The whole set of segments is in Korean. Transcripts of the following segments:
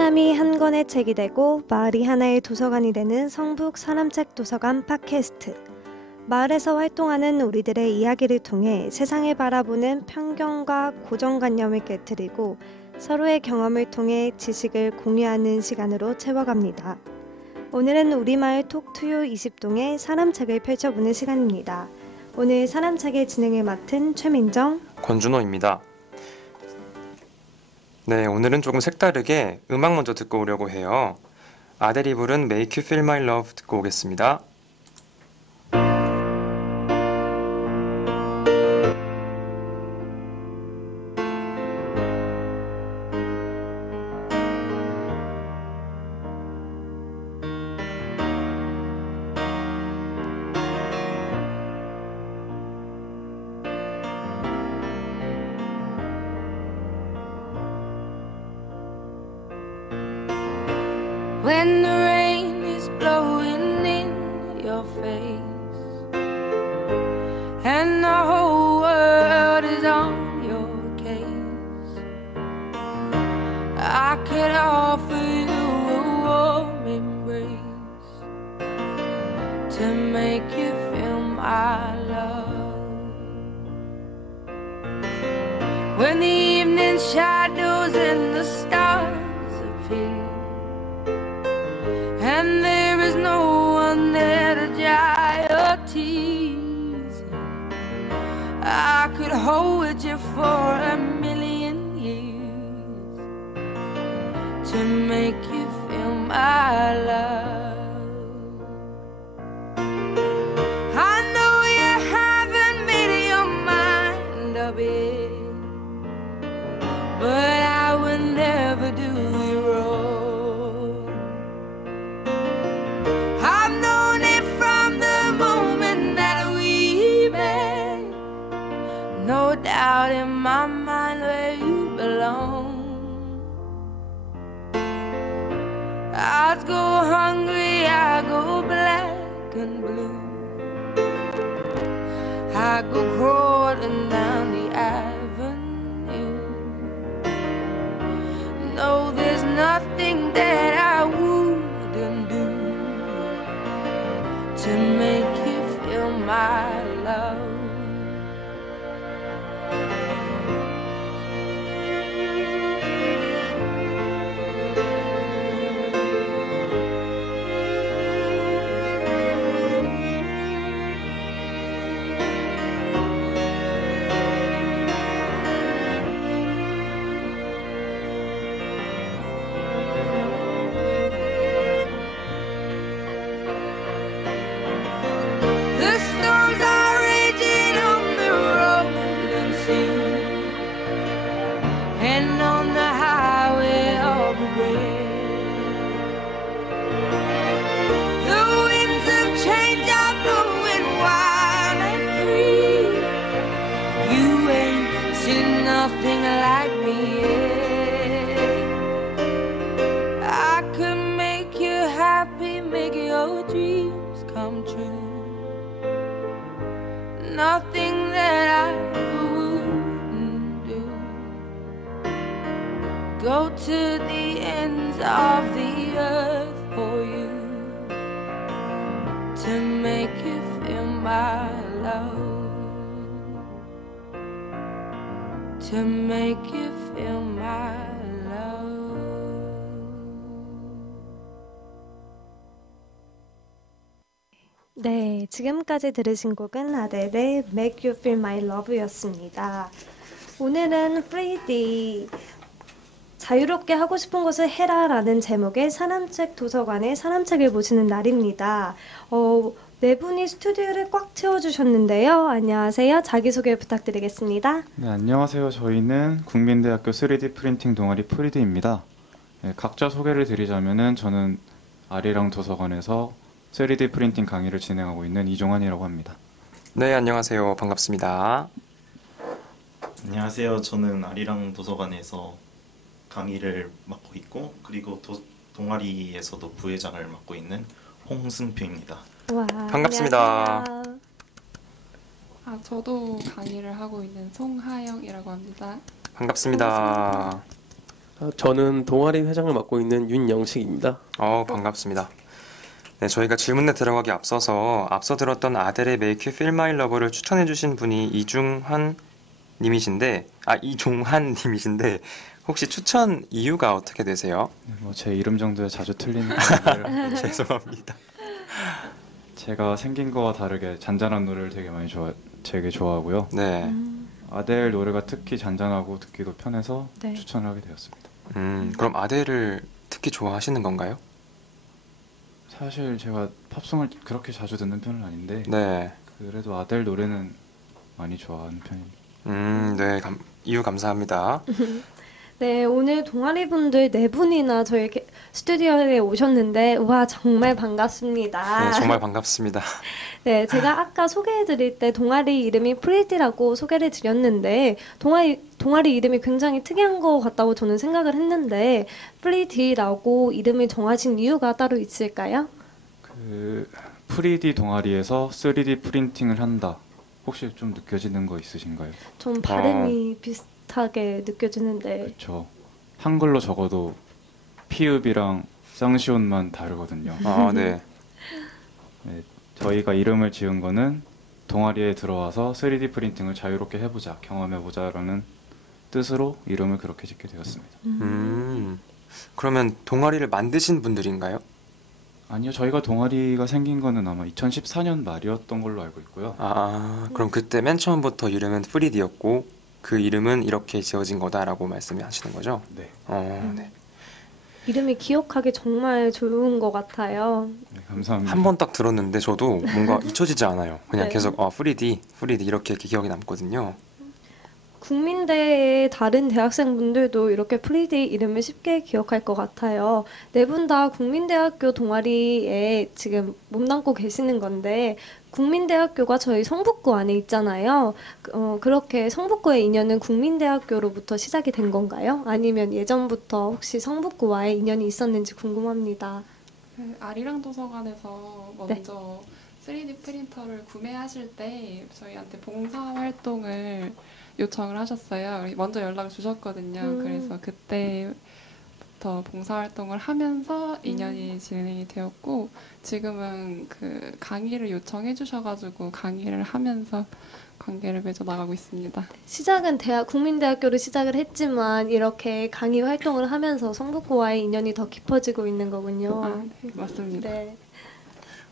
사람이 한 권의 책이 되고 마을이 하나의 도서관이 되는 성북 사람책 도서관 팟캐스트. 마을에서 활동하는 우리들의 이야기를 통해 세상을 바라보는 편견과 고정관념을 깨트리고 서로의 경험을 통해 지식을 공유하는 시간으로 채워갑니다. 오늘은 우리마을 톡투유 20동의 사람책을 펼쳐보는 시간입니다. 오늘 사람책의 진행을 맡은 최민정, 권준호입니다. 네, 오늘은 조금 색다르게 음악 먼저 듣고 오려고 해요. 아델이 부른 Make You Feel My Love 듣고 오겠습니다. When the rain is blowing in your face and the whole world is on your case, I could offer you a warm embrace to make you feel my love. When the evening shadows and the stars appear and there is no one there to dry your tears, I could hold you for a million years to make you feel my love. I know you haven't made your mind up yet, but I would never do you wrong. No doubt in my mind where you belong. I'd go hungry, I go black and blue, I go crawling down the avenue. No, there's nothing that I wouldn't do to make you feel my love. Nothing like me, I could make you happy, make your dreams come true. Nothing that I wouldn't do. Go to the ends of the earth for you to make you feel my love. To make you feel my love. 네, 지금까지 들으신 곡은 아델의 Make You Feel My Love였습니다. 오늘은 프리디 자유롭게 하고 싶은 것을 해라 라는 제목의 사람책 도서관의 사람책을 보시는 날입니다. 네 분이 스튜디오를 꽉 채워주셨는데요. 안녕하세요. 자기소개 부탁드리겠습니다. 네, 안녕하세요. 저희는 국민대학교 3D 프린팅 동아리 프리드입니다. 네, 각자 소개를 드리자면은 저는 아리랑 도서관에서 3D 프린팅 강의를 진행하고 있는 이종환이라고 합니다. 네, 안녕하세요. 반갑습니다. 안녕하세요. 저는 아리랑 도서관에서 강의를 맡고 있고 그리고 동아리에서도 부회장을 맡고 있는 홍승표입니다. 와, 반갑습니다. 안녕하세요. 저도 강의를 하고 있는 송하영이라고 합니다. 반갑습니다. 저는 동아리 회장을 맡고 있는 윤영식입니다. 반갑습니다. 네, 저희가 질문에 들어가기 앞서서 앞서 들었던 아델의 Make You Feel My Love를 추천해주신 분이 이종환 님이신데 혹시 추천 이유가 어떻게 되세요? 뭐 제 이름 정도야 자주 틀리니까 죄송합니다. 제가 생긴 거와 다르게 잔잔한 노래를 되게 좋아하고요. 네. 아델 노래가 특히 잔잔하고 듣기도 편해서 네. 추천을 하게 되었습니다. 그럼 아델을 특히 좋아하시는 건가요? 사실 제가 팝송을 그렇게 자주 듣는 편은 아닌데 네. 그래도 아델 노래는 많이 좋아하는 편입니다. 네. 이유 감사합니다. 네, 오늘 동아리 분들 네 분이나 저희 스튜디오에 오셨는데 와 정말 반갑습니다. 네, 정말 반갑습니다. 네, 제가 아까 소개해드릴 때 동아리 이름이 프리티라고 소개를 드렸는데 동아리 이름이 굉장히 특이한 것 같다고 저는 생각을 했는데 프리티라고 이름을 정하신 이유가 따로 있을까요? 프리디 동아리에서 3D 프린팅을 한다. 혹시 좀 느껴지는 거 있으신가요? 좀 발음이 비슷하게 느껴지는데 그렇죠. 한글로 적어도 피읍이랑 쌍시온만 다르거든요. 네. 네, 저희가 이름을 지은 거는 동아리에 들어와서 3D 프린팅을 자유롭게 해보자, 경험해보자라는 뜻으로 이름을 그렇게 짓게 되었습니다. 그러면 동아리를 만드신 분들인가요? 아니요, 저희가 동아리가 생긴 거는 아마 2014년 말이었던 걸로 알고 있고요. 그럼 그때 맨 처음부터 이름은 프리디였고 그 이름은 이렇게 지어진 거다라고 말씀하시는 거죠? 네. 네. 이름이 기억하기 정말 좋은 것 같아요. 네, 감사합니다. 한 번 딱 들었는데 저도 뭔가 잊혀지지 않아요. 그냥 네. 계속 프리디 이렇게 기억이 남거든요. 국민대의 다른 대학생분들도 이렇게 프리디 이름을 쉽게 기억할 것 같아요. 네 분 다 국민대학교 동아리에 지금 몸담고 계시는 건데 국민대학교가 저희 성북구 안에 있잖아요. 그렇게 성북구의 인연은 국민대학교로부터 시작이 된 건가요? 아니면 예전부터 혹시 성북구와의 인연이 있었는지 궁금합니다. 아리랑 도서관에서 먼저 3D 프린터를 구매하실 때 저희한테 봉사활동을 요청을 하셨어요. 먼저 연락을 주셨거든요. 그래서 그때부터 봉사활동을 하면서 인연이 진행이 되었고 지금은 그 강의를 요청해 주셔가지고 강의를 하면서 관계를 맺어 나가고 있습니다. 시작은 국민대학교로 시작을 했지만 이렇게 강의 활동을 하면서 성북구와의 인연이 더 깊어지고 있는 거군요. 네, 맞습니다. 네.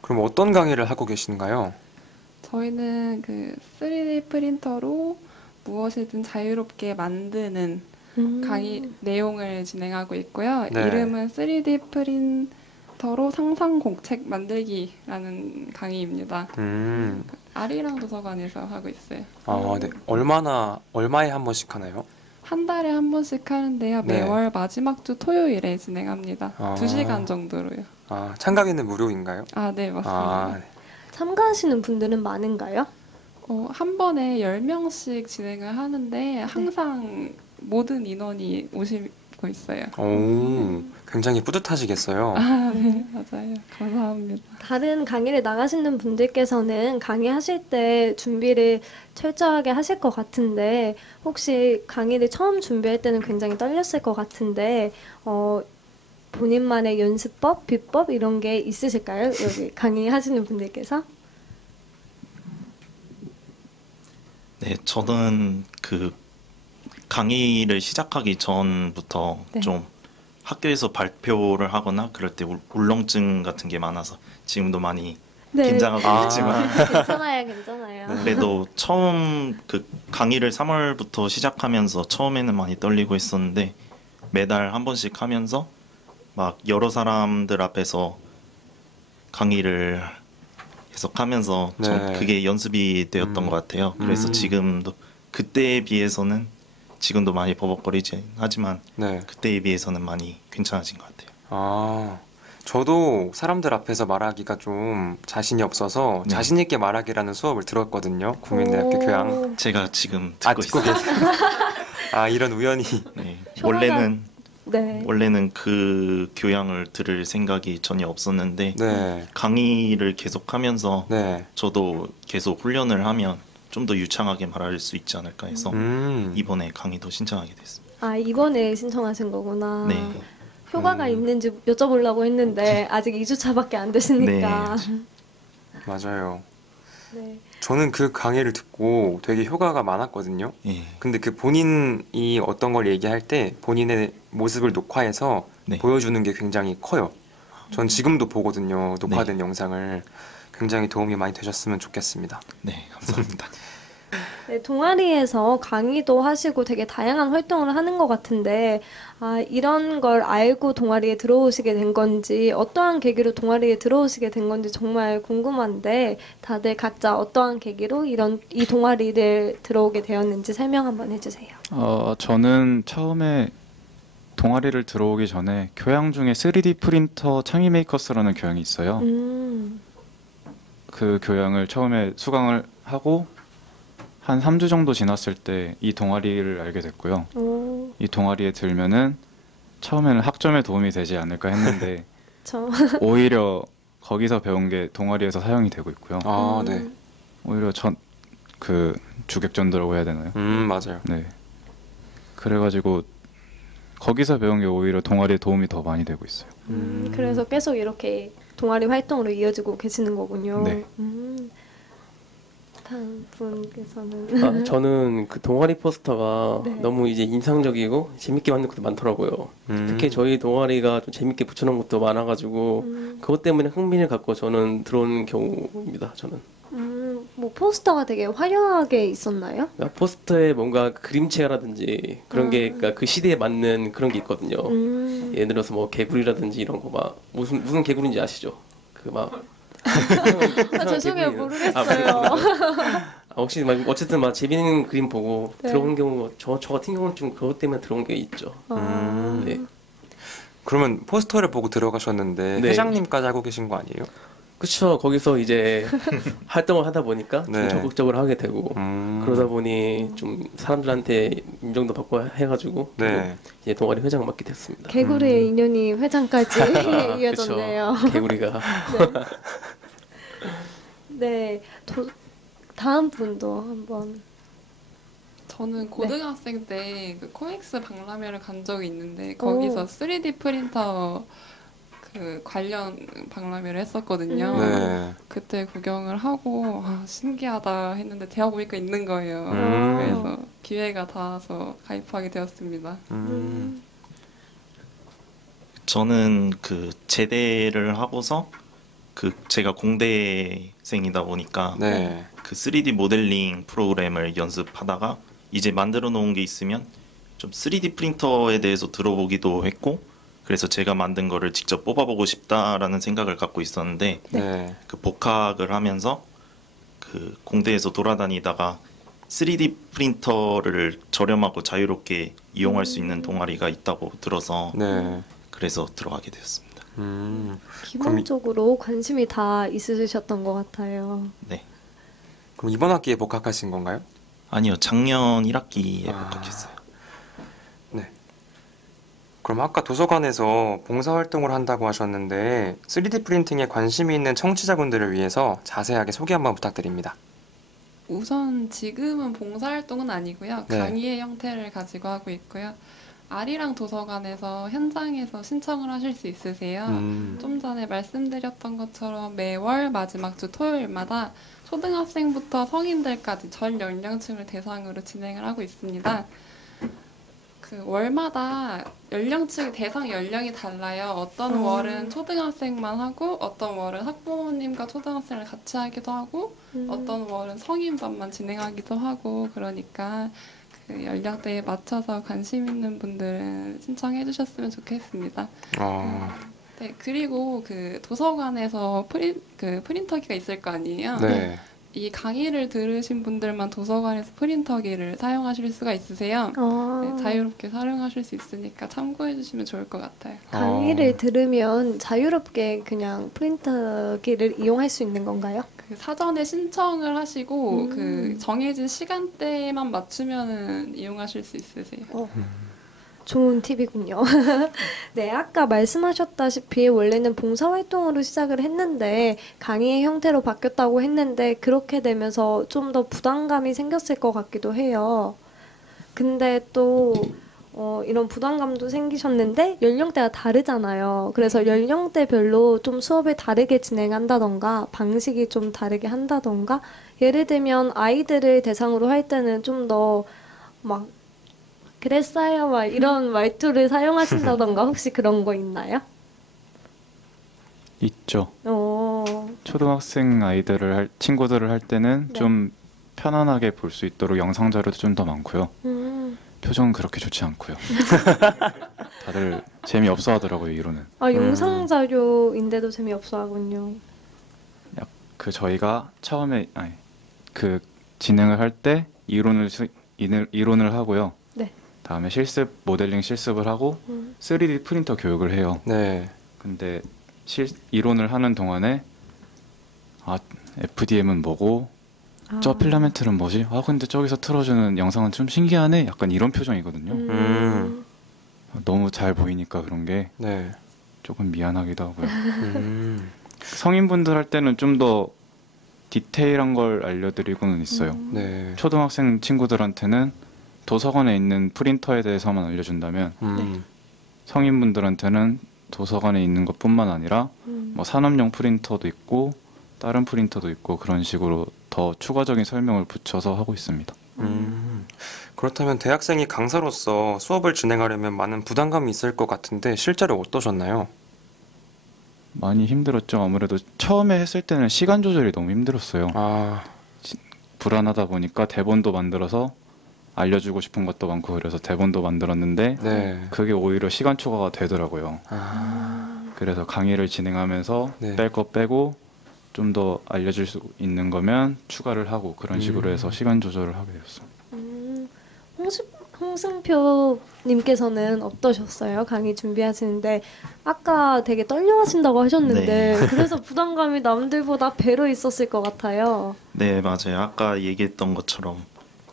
그럼 어떤 강의를 하고 계신가요? 저희는 그 3D 프린터로 무엇이든 자유롭게 만드는 강의 내용을 진행하고 있고요. 네. 이름은 3D 프린터로 상상 공책 만들기라는 강의입니다. 아리랑 도서관에서 하고 있어요. 네. 얼마에 한 번씩 하나요? 한 달에 한 번씩 하는데요. 네. 매월 마지막 주 토요일에 진행합니다. 2시간 정도로요. 참가비는 무료인가요? 네, 맞습니다. 네. 참가하시는 분들은 많은가요? 한 번에 10명씩 진행을 하는데 항상 모든 인원이 오시고 있어요. 굉장히 뿌듯하시겠어요. 네, 맞아요. 감사합니다. 다른 강의를 나가시는 분들께서는 강의하실 때 준비를 철저하게 하실 것 같은데 혹시 강의를 처음 준비할 때는 굉장히 떨렸을 것 같은데 본인만의 연습법, 비법 이런 게 있으실까요? 여기 강의하시는 분들께서? 네, 저는 그 강의를 시작하기 전부터 네. 좀 학교에서 발표를 하거나 그럴 때 울렁증 같은 게 많아서 지금도 많이 긴장하고 있지만 괜찮아요. 그래도 처음 그 강의를 3월부터 시작하면서 처음에는 많이 떨리고 있었는데 매달 한 번씩 하면서 막 여러 사람들 앞에서 강의를 계속 하면서 좀 그게 연습이 되었던 것 같아요. 그래서 지금도 그때에 비해서는 지금도 많이 버벅거리긴 하지만 그때에 비해서는 많이 괜찮아진 것 같아요. 저도 사람들 앞에서 말하기가 좀 자신이 없어서 자신 있게 말하기라는 수업을 들었거든요. 국민대학교 교양. 제가 지금 듣고 있어요. 이런 우연히. 네. 네. 원래는 그 교양을 들을 생각이 전혀 없었는데 강의를 계속하면서 저도 계속 훈련을 하면 좀 더 유창하게 말할 수 있지 않을까 해서 이번에 강의도 신청하게 됐습니다. 아, 이번에 신청하신 거구나. 네. 효과가 있는지 여쭤보려고 했는데 아직 2주차밖에 안 됐으니까. 맞아요. 네. 저는 그 강의를 듣고 되게 효과가 많았거든요. 예. 근데 그 본인이 어떤 걸 얘기할 때 본인의 모습을 녹화해서 네. 보여주는 게 굉장히 커요. 전 지금도 보거든요. 녹화된 영상을. 굉장히 도움이 많이 되셨으면 좋겠습니다. 네, 감사합니다. 네, 동아리에서 강의도 하시고 되게 다양한 활동을 하는 것 같은데, 아, 이런 걸 알고 동아리에 들어오시게 된 건지, 어떠한 계기로 동아리에 들어오시게 된 건지 정말 궁금한데, 다들 각자 어떠한 계기로 이 동아리를 들어오게 되었는지 설명 한번 해주세요. 저는 처음에 동아리를 들어오기 전에 교양 중에 3D 프린터 창의 메이커스라는 교양이 있어요. 그 교양을 처음에 수강을 하고 한 3주 정도 지났을 때 이 동아리를 알게 됐고요. 이 동아리에 들면은 처음에는 학점에 도움이 되지 않을까 했는데 오히려 거기서 배운 게 동아리에서 사용이 되고 있고요. 아, 네. 오히려 그 주객전도라고 해야 되나요? 맞아요. 네. 그래가지고 거기서 배운 게 오히려 동아리에 도움이 더 많이 되고 있어요. 그래서 계속 이렇게 동아리 활동으로 이어지고 계시는 거군요. 네. 다음 분께서는 아, 저는 그 동아리 포스터가 네. 너무 이제 인상적이고 재밌게 만든 것도 많더라고요. 특히 저희 동아리가 좀 재밌게 붙여놓은 것도 많아가지고 그것 때문에 흥미를 갖고 저는 들어온 경우입니다. 저는. 뭐 포스터가 되게 화려하게 있었나요? 그러니까 포스터에 뭔가 그림체라든지 그런 게 그러니까 그 시대에 맞는 그런 게 있거든요. 예를 들어서 뭐 개구리라든지 이런 거 막 무슨 개구리인지 아시죠? 그 막 죄송해요, 모르겠어요. 혹시 막 어쨌든 막 재밌는 그림 보고 네. 들어온 경우 저 같은 경우는 좀 그것 때문에 들어온 게 있죠. 네. 그러면 포스터를 보고 들어가셨는데 네. 회장님까지 하고 계신 거 아니에요? 그쵸. 거기서 이제 활동을 하다 보니까 좀 네. 적극적으로 하게 되고 그러다 보니 좀 사람들한테 인정도 받고 해가지고 네. 이제 동아리 회장 맡게 됐습니다. 개구리의 인연이 회장까지 이어졌네요. 그쵸. 개구리가. 네, 다음 분도 한번. 저는 고등학생 때 그 코엑스 박람회를 간 적이 있는데 거기서 3D 프린터 그 관련 박람회를 했었거든요. 네. 그때 구경을 하고 신기하다 했는데 대학 오니까 있는 거예요. 그래서 기회가 닿아서 가입하게 되었습니다. 저는 그 제대를 하고서 그 제가 공대생이다 보니까 네. 그 3D 모델링 프로그램을 연습하다가 이제 만들어 놓은 게 있으면 좀 3D 프린터에 대해서 들어보기도 했고 그래서 제가 만든 거를 직접 뽑아보고 싶다라는 생각을 갖고 있었는데 네. 그 복학을 하면서 그 공대에서 돌아다니다가 3D 프린터를 저렴하고 자유롭게 이용할 수 있는 동아리가 있다고 들어서 네. 그래서 들어가게 되었습니다. 기본적으로 관심이 다 있으셨던 것 같아요. 네. 그럼 이번 학기에 복학하신 건가요? 아니요, 작년 1학기에 복학했어요. 네. 그럼 아까 도서관에서 봉사활동을 한다고 하셨는데 3D 프린팅에 관심이 있는 청취자분들을 위해서 자세하게 소개 한번 부탁드립니다. 우선 지금은 봉사활동은 아니고요. 네. 강의의 형태를 가지고 하고 있고요. 아리랑 도서관에서 현장에서 신청을 하실 수 있으세요. 좀 전에 말씀드렸던 것처럼 매월 마지막 주 토요일마다 초등학생부터 성인들까지 전 연령층을 대상으로 진행을 하고 있습니다. 그 월마다 연령층 대상 연령이 달라요. 어떤 월은 초등학생만 하고 어떤 월은 학부모님과 초등학생을 같이 하기도 하고 어떤 월은 성인반만 진행하기도 하고 그러니까 그 연령대에 맞춰서 관심 있는 분들은 신청해 주셨으면 좋겠습니다. 네, 그리고 그 도서관에서 프린터기가 있을 거 아니에요. 네. 이 강의를 들으신 분들만 도서관에서 프린터기를 사용하실 수가 있으세요. 네, 자유롭게 사용하실 수 있으니까 참고해 주시면 좋을 것 같아요. 강의를 들으면 자유롭게 그냥 프린터기를 이용할 수 있는 건가요? 그 사전에 신청을 하시고 그 정해진 시간대에만 맞추면 이용하실 수 있으세요. 좋은 팁이군요. 네, 아까 말씀하셨다시피 원래는 봉사활동으로 시작을 했는데 강의의 형태로 바뀌었다고 했는데 그렇게 되면서 좀 더 부담감이 생겼을 것 같기도 해요. 근데 또 이런 부담감도 생기셨는데 연령대가 다르잖아요. 그래서 연령대별로 좀 수업을 다르게 진행한다던가 방식이 좀 다르게 한다던가 예를 들면 아이들을 대상으로 할 때는 좀 더 막 그랬어요 막 이런 말투를 사용하신다던가 혹시 그런 거 있나요? 있죠. 어, 초등학생 친구들을 할 때는 네. 좀 편안하게 볼 수 있도록 영상 자료도 좀 더 많고요. 표정은 그렇게 좋지 않고요. 다들 재미없어 하더라고요, 이론은. 영상 자료인데도 재미없어 하군요. 그 저희가 처음에 그 진행을 할 때 이론을 하고요. 네. 다음에 모델링 실습을 하고 3D 프린터 교육을 해요. 네. 근데 이론을 하는 동안에 FDM은 뭐고 저 필라멘트는 뭐지? 근데 저기서 틀어주는 영상은 좀 신기하네? 약간 이런 표정이거든요. 너무 잘 보이니까 그런 게 네. 조금 미안하기도 하고요. 성인분들 할 때는 좀 더 디테일한 걸 알려드리고는 있어요. 네. 초등학생 친구들한테는 도서관에 있는 프린터에 대해서만 알려준다면 성인분들한테는 도서관에 있는 것뿐만 아니라 뭐 산업용 프린터도 있고 다른 프린터도 있고 그런 식으로 더 추가적인 설명을 붙여서 하고 있습니다. 그렇다면 대학생이 강사로서 수업을 진행하려면 많은 부담감이 있을 것 같은데 실제로 어떠셨나요? 많이 힘들었죠. 아무래도 처음에 했을 때는 시간 조절이 너무 힘들었어요. 불안하다 보니까 대본도 만들어서 알려주고 싶은 것도 많고 그래서 대본도 만들었는데 네. 그게 오히려 시간 초과가 되더라고요. 그래서 강의를 진행하면서 네. 뺄 거 빼고 좀 더 알려줄 수 있는 거면 추가를 하고 그런 식으로 해서 시간 조절을 하게 되었어요. 홍승표님께서는 어떠셨어요? 강의 준비하시는데 아까 되게 떨려하신다고 하셨는데 네. 그래서 부담감이 남들보다 배로 있었을 것 같아요. 네, 맞아요. 아까 얘기했던 것처럼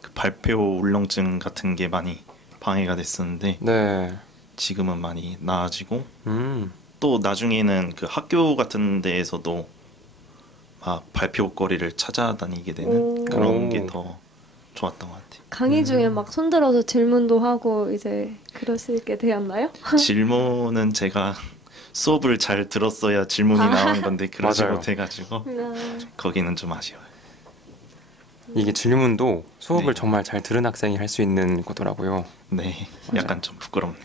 그 발표 울렁증 같은 게 많이 방해가 됐었는데 네. 지금은 많이 나아지고 음. 또 나중에는 그 학교 같은 데에서도 막 발표거리를 찾아다니게 되는 그런 게 더 좋았던 것 같아요. 강의 중에 막 손들어서 질문도 하고 이제 그럴 수 있게 되었나요? 질문은 제가 수업을 잘 들었어야 질문이 나온 건데 그러지 맞아요. 못해가지고 거기는 좀 아쉬워요. 이게 질문도 수업을 네. 정말 잘 들은 학생이 할 수 있는 거더라고요. 네, 약간 좀 부끄럽네요.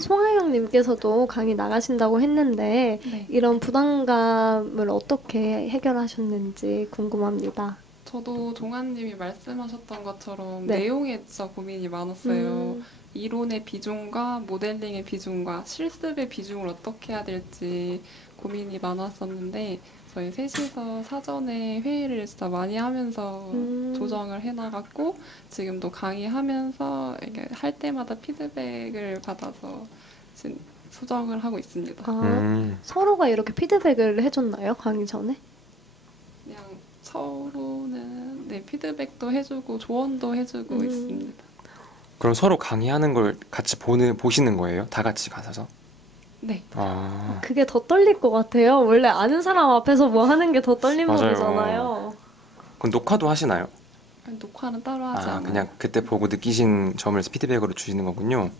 송하영님께서도 강의 나가신다고 했는데 네. 이런 부담감을 어떻게 해결하셨는지 궁금합니다. 저도 종아님이 말씀하셨던 것처럼 네. 내용에 진짜 고민이 많았어요. 이론의 비중과 모델링의 비중과 실습의 비중을 어떻게 해야 될지 고민이 많았었는데 저희 셋이서 사전에 회의를 진짜 많이 하면서 조정을 해나갔고 지금도 강의하면서 이렇게 할 때마다 피드백을 받아서 지금 수정을 하고 있습니다. 서로가 이렇게 피드백을 해줬나요? 강의 전에? 그냥 서로는 네, 피드백도 해주고 조언도 해주고 있습니다. 그럼 서로 강의하는 걸 같이 보시는 거예요? 다 같이 가서? 네. 그게 더 떨릴 것 같아요. 원래 아는 사람 앞에서 뭐 하는 게 더 떨리는 맞아요. 거잖아요. 그럼 녹화도 하시나요? 녹화는 따로 하지 않아요. 그냥 그때 보고 느끼신 점을 피드백으로 주시는 거군요.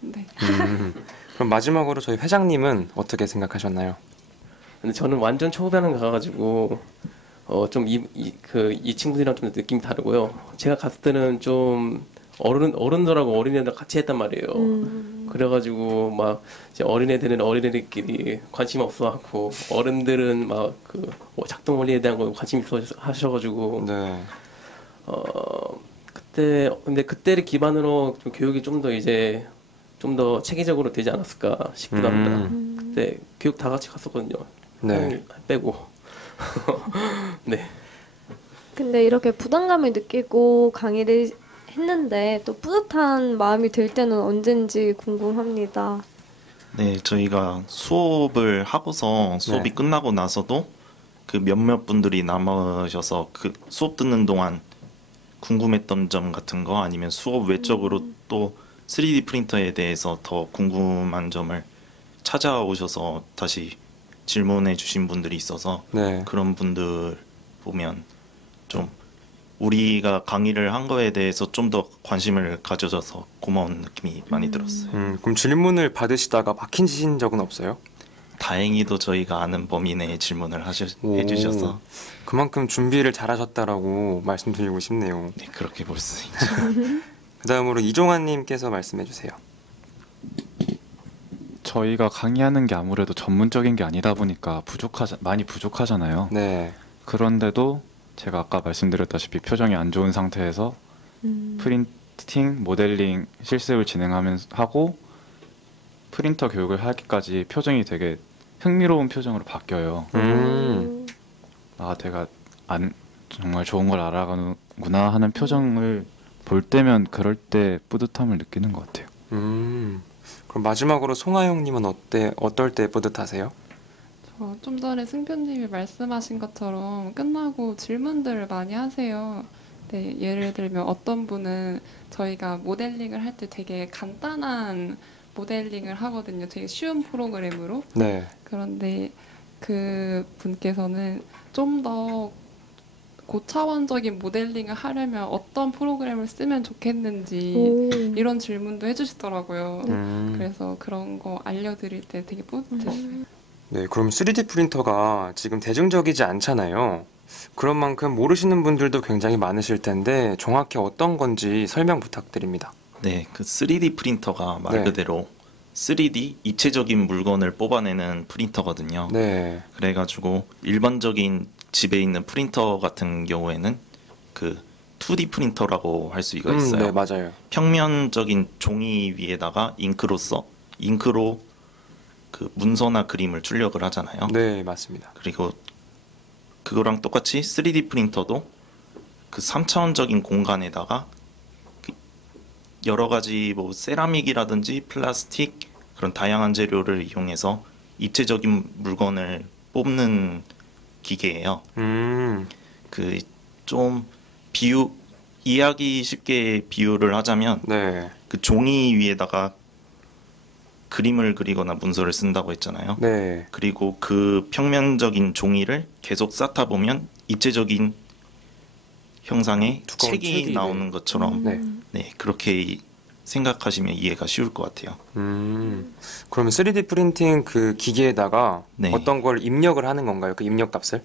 네. 그럼 마지막으로 저희 회장님은 어떻게 생각하셨나요? 근데 저는 완전 초반에 가가지고 좀 이 친구들이랑 좀 느낌이 다르고요. 제가 갔을 때는 좀 어른들하고 어린애들 같이 했단 말이에요. 그래가지고 막 이제 어린애들은 어린애들끼리 관심 없어하고 어른들은 막 그 작동 원리에 대한 거 관심 있어 하셔가지고 네. 근데 그때를 기반으로 좀 교육이 좀 더 이제 좀 더 체계적으로 되지 않았을까 싶기도 합니다. 그때 교육 다 같이 갔었거든요. 네. 빼고. 네. 근데 이렇게 부담감을 느끼고 강의를 했는데 또 뿌듯한 마음이 들 때는 언젠지 궁금합니다. 네, 저희가 수업을 하고서 수업이 네. 끝나고 나서도 그 몇몇 분들이 남으셔서 그 수업 듣는 동안 궁금했던 점 같은 거 아니면 수업 외적으로 또 3D 프린터에 대해서 더 궁금한 점을 찾아오셔서 다시 질문해 주신 분들이 있어서 네. 그런 분들 보면 좀 우리가 강의를 한 거에 대해서 좀 더 관심을 가져줘서 고마운 느낌이 많이 들었어요. 그럼 질문을 받으시다가 막힌 적은 없어요? 다행히도 저희가 아는 범위 내에 질문을 오. 해주셔서 그만큼 준비를 잘하셨다라고 말씀드리고 싶네요. 네, 그렇게 볼 수 있죠. 그 다음으로 이종환님께서 말씀해 주세요. 저희가 강의하는 게 아무래도 전문적인 게 아니다 보니까 많이 부족하잖아요. 네. 그런데도 제가 아까 말씀드렸다시피 표정이 안 좋은 상태에서 프린팅, 모델링 실습을 진행하면서 하고 프린터 교육을 하기까지 표정이 되게 흥미로운 표정으로 바뀌어요. 내가 정말 좋은 걸 알아가는구나 하는 표정을 볼 때면 그럴 때 뿌듯함을 느끼는 것 같아요. 그럼 마지막으로 송하영님은 어떨 때 뿌듯하세요? 좀 전에 승표님이 말씀하신 것처럼 끝나고 질문들을 많이 하세요. 네, 예를 들면 어떤 분은 저희가 모델링을 할 때 되게 간단한 모델링을 하거든요. 되게 쉬운 프로그램으로. 네. 그런데 그 분께서는 좀 더 고차원적인 모델링을 하려면 어떤 프로그램을 쓰면 좋겠는지 이런 질문도 해주시더라고요. 그래서 그런 거 알려드릴 때 되게 뿌듯했어요. 네, 그럼 3D 프린터가 지금 대중적이지 않잖아요. 그런 만큼 모르시는 분들도 굉장히 많으실 텐데 정확히 어떤 건지 설명 부탁드립니다. 네, 그 3D 프린터가 말 네. 그대로 3D 입체적인 물건을 뽑아내는 프린터거든요. 네. 그래가지고 일반적인 집에 있는 프린터 같은 경우에는 그 2D 프린터라고 할 수가 있어요. 네, 맞아요. 평면적인 종이 위에다가 잉크로 그 문서나 그림을 출력을 하잖아요. 네, 맞습니다. 그리고 그거랑 똑같이 3D 프린터도 그 3차원적인 공간에다가 그 여러 가지 뭐 세라믹이라든지 플라스틱 그런 다양한 재료를 이용해서 입체적인 물건을 뽑는 기계예요. 그 좀 이해하기 쉽게 비유를 하자면 네. 그 종이 위에다가 그림을 그리거나 문서를 쓴다고 했잖아요. 네. 그리고 그 평면적인 종이를 계속 쌓다 보면 입체적인 형상의 두꺼운 책이 책이, 나오는 네. 것처럼 네. 네, 그렇게 생각하시면 이해가 쉬울 것 같아요. 그러면 3D 프린팅 그 기계에다가 네. 어떤 걸 입력을 하는 건가요? 그 입력 값을?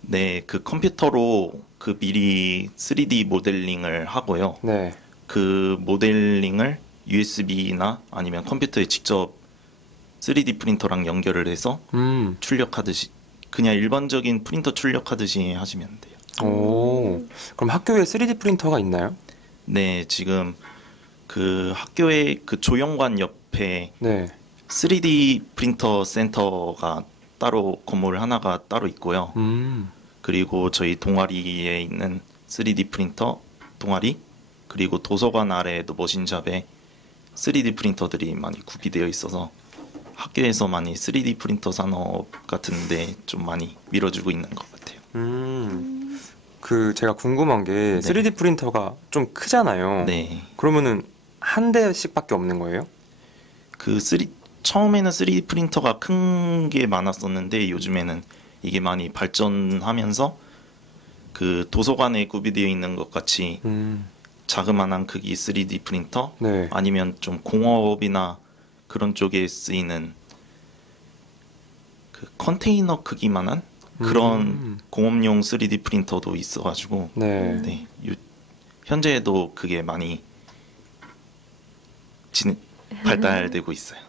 네, 그 컴퓨터로 그 미리 3D 모델링을 하고요. 네. 그 모델링을 USB나 아니면 컴퓨터에 직접 3D 프린터랑 연결을 해서 출력하듯이 그냥 일반적인 프린터 출력하듯이 하시면 돼요. 오. 그럼 학교에 3D 프린터가 있나요? 네, 지금 그 학교의 그 조형관 옆에 네. 3D 프린터 센터가 따로 건물 하나가 따로 있고요. 그리고 저희 동아리에 있는 3D 프린터 동아리 그리고 도서관 아래에도 머신샵에 3D 프린터들이 많이 구비되어 있어서 학교에서 많이 3D 프린터 산업 같은데 좀 많이 밀어주고 있는 것 같아요. 그 제가 궁금한 게 네. 3D 프린터가 좀 크잖아요. 네, 그러면은 한 대씩밖에 없는 거예요? 처음에는 3D 프린터가 큰 게 많았었는데 요즘에는 이게 많이 발전하면서 그 도서관에 구비되어 있는 것 같이 자그마한 크기 3D 프린터 네. 아니면 좀 공업이나 그런 쪽에 쓰이는 그 컨테이너 크기만한 그런 공업용 3D 프린터도 있어가지고 네. 네, 현재에도 그게 많이 발달되고 있어요.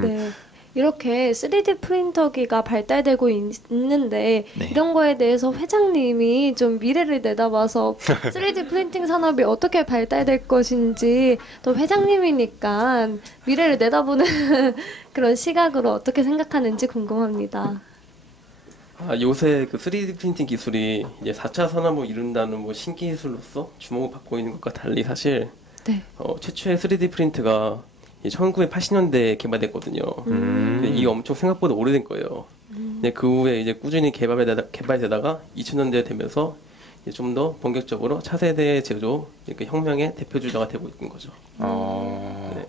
네. 이렇게 3D 프린터기가 발달되고 있는데 네. 이런 거에 대해서 회장님이 좀 미래를 내다봐서 3D 프린팅 산업이 어떻게 발달될 것인지 또 회장님이니까 미래를 내다보는 그런 시각으로 어떻게 생각하는지 궁금합니다. 요새 그 3D 프린팅 기술이 이제 4차 산업을 이룬다는 뭐 신기술로서 주목을 받고 있는 것과 달리 사실 네. 최초의 3D 프린트가 1980년대에 개발됐거든요. 근데 이게 엄청 생각보다 오래된 거예요. 근데 그 후에 이제 꾸준히 개발되다가 2000년대 되면서 좀 더 본격적으로 차세대 제조 이렇게 혁명의 대표 주자가 되고 있는 거죠. 네.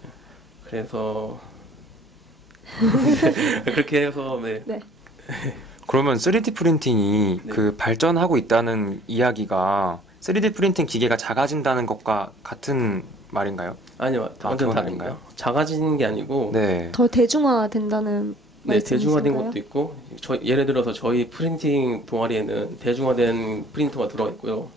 그래서 그렇게 해서 네. 네. 그러면 3D 프린팅이 네. 그 발전하고 있다는 이야기가 3D 프린팅 기계가 작아진다는 것과 같은 말인가요? 아니요, 완전 그건 다릅니다. 아닌가요? 작아지는 게 아니고 네. 더 대중화된다는 네, 대중화된 말씀이신가요? 것도 있고 예를 들어서 저희 프린팅 동아리에는 대중화된 프린터가 들어가 있고요.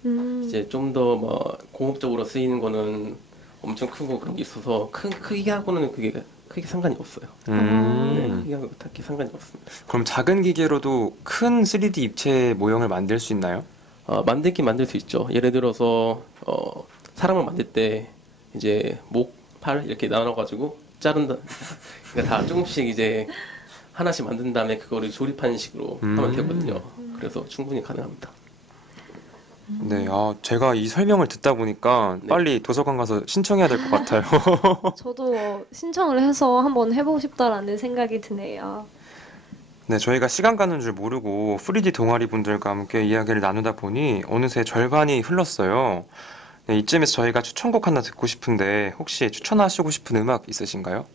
이제 좀 더 뭐 공업적으로 쓰이는 거는 엄청 크고 그런 게 있어서 큰 크기하고는 그게 크게 상관이 없어요. 네, 크기하고 딱히 상관이 없습니다. 그럼 작은 기계로도 큰 3D 입체 모형을 만들 수 있나요? 만들긴 만들 수 있죠. 예를 들어서 사람을 만들 때 이제 목, 팔 이렇게 나눠가지고 자른다. 그러니까 다 조금씩 이제 하나씩 만든 다음에 그거를 조립하는 식으로 하면 되거든요. 그래서 충분히 가능합니다. 네, 제가 이 설명을 듣다 보니까 네. 빨리 도서관 가서 신청해야 될 것 같아요. 저도 신청을 해서 한번 해보고 싶다라는 생각이 드네요. 네, 저희가 시간 가는 줄 모르고 3D 동아리 분들과 함께 이야기를 나누다 보니 어느새 절반이 흘렀어요. 네, 이쯤에서 저희가 추천곡 하나 듣고 싶은데 혹시 추천하시고 싶은 음악 있으신가요?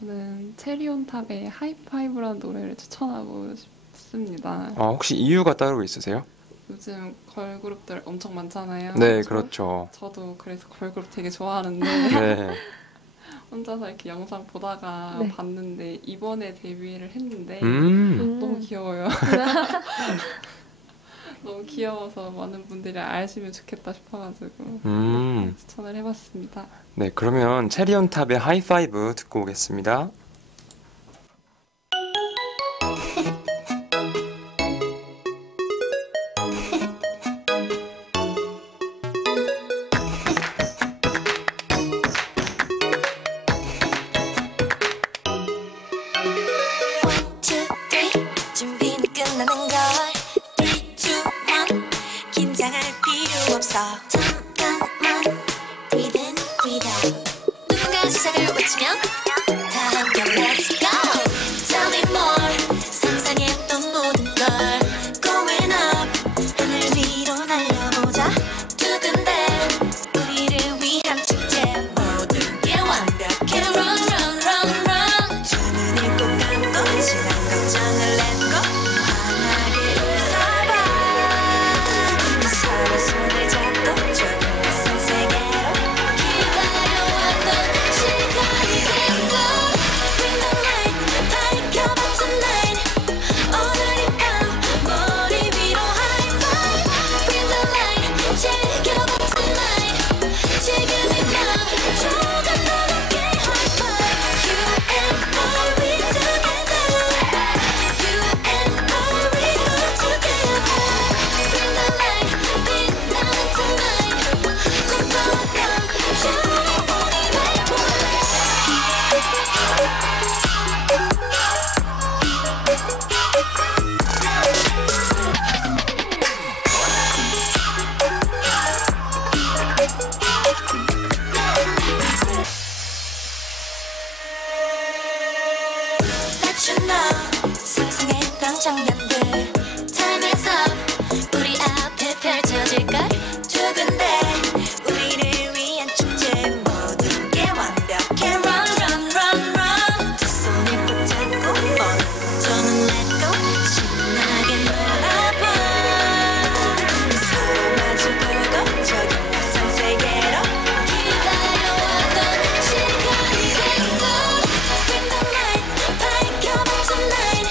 저는 체리온탑의 하이파이브라는 노래를 추천하고 싶습니다. 혹시 이유가 따로 있으세요? 요즘 걸그룹들 엄청 많잖아요. 네, 그렇죠. 저도 그래서 걸그룹 되게 좋아하는데 네. 혼자서 이렇게 영상 보다가 네. 봤는데 이번에 데뷔를 했는데 음. 너무 귀여워요. 너무 귀여워서 많은 분들이 아시면 좋겠다 싶어가지고 추천을 해봤습니다. 네, 그러면 체리온탑의 하이파이브 듣고 오겠습니다. 준비는 끝나는 걸 3, 2, 1 긴장할 필요 없어 잠깐만 breathe in, breathe out 누군가 시작을 외치면 다 함께 let's go Tell me more 상상했던 모든 걸 Going up 하늘 위로 날려보자 두근대 우리를 위한 축제 모든 게 완벽해 Run, run, run, run 두 눈을 꼭 감고 지난 걱정을 let go 환하게 웃어봐 서로 손을 잡고 저기 낯선 세계로 기다려왔던 시간이 됐어 Bring the light 밝혀봐 tonight 오늘 이 밤 머리 위로 high five Bring the light 즐겨봐 tonight 지금 이 밤 조금 더 높게 high five You and I we together You and I we go together Bring the light 빛나는 tonight 꿈꿔왔던 좋은 Let you know 상상했던 장면들 Time is up 우리 앞에 펼쳐질걸 두근대 우리를 위한 축제 모든 게 완벽해 Run run run run 두 손을 꼭 잡고 저는 let go 신나게 놀아봐 서로 마주보고 저기 낯선 세계로 기다려왔던 시간이 됐어 Bring the light 밝혀봐 tonight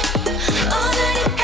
오늘 이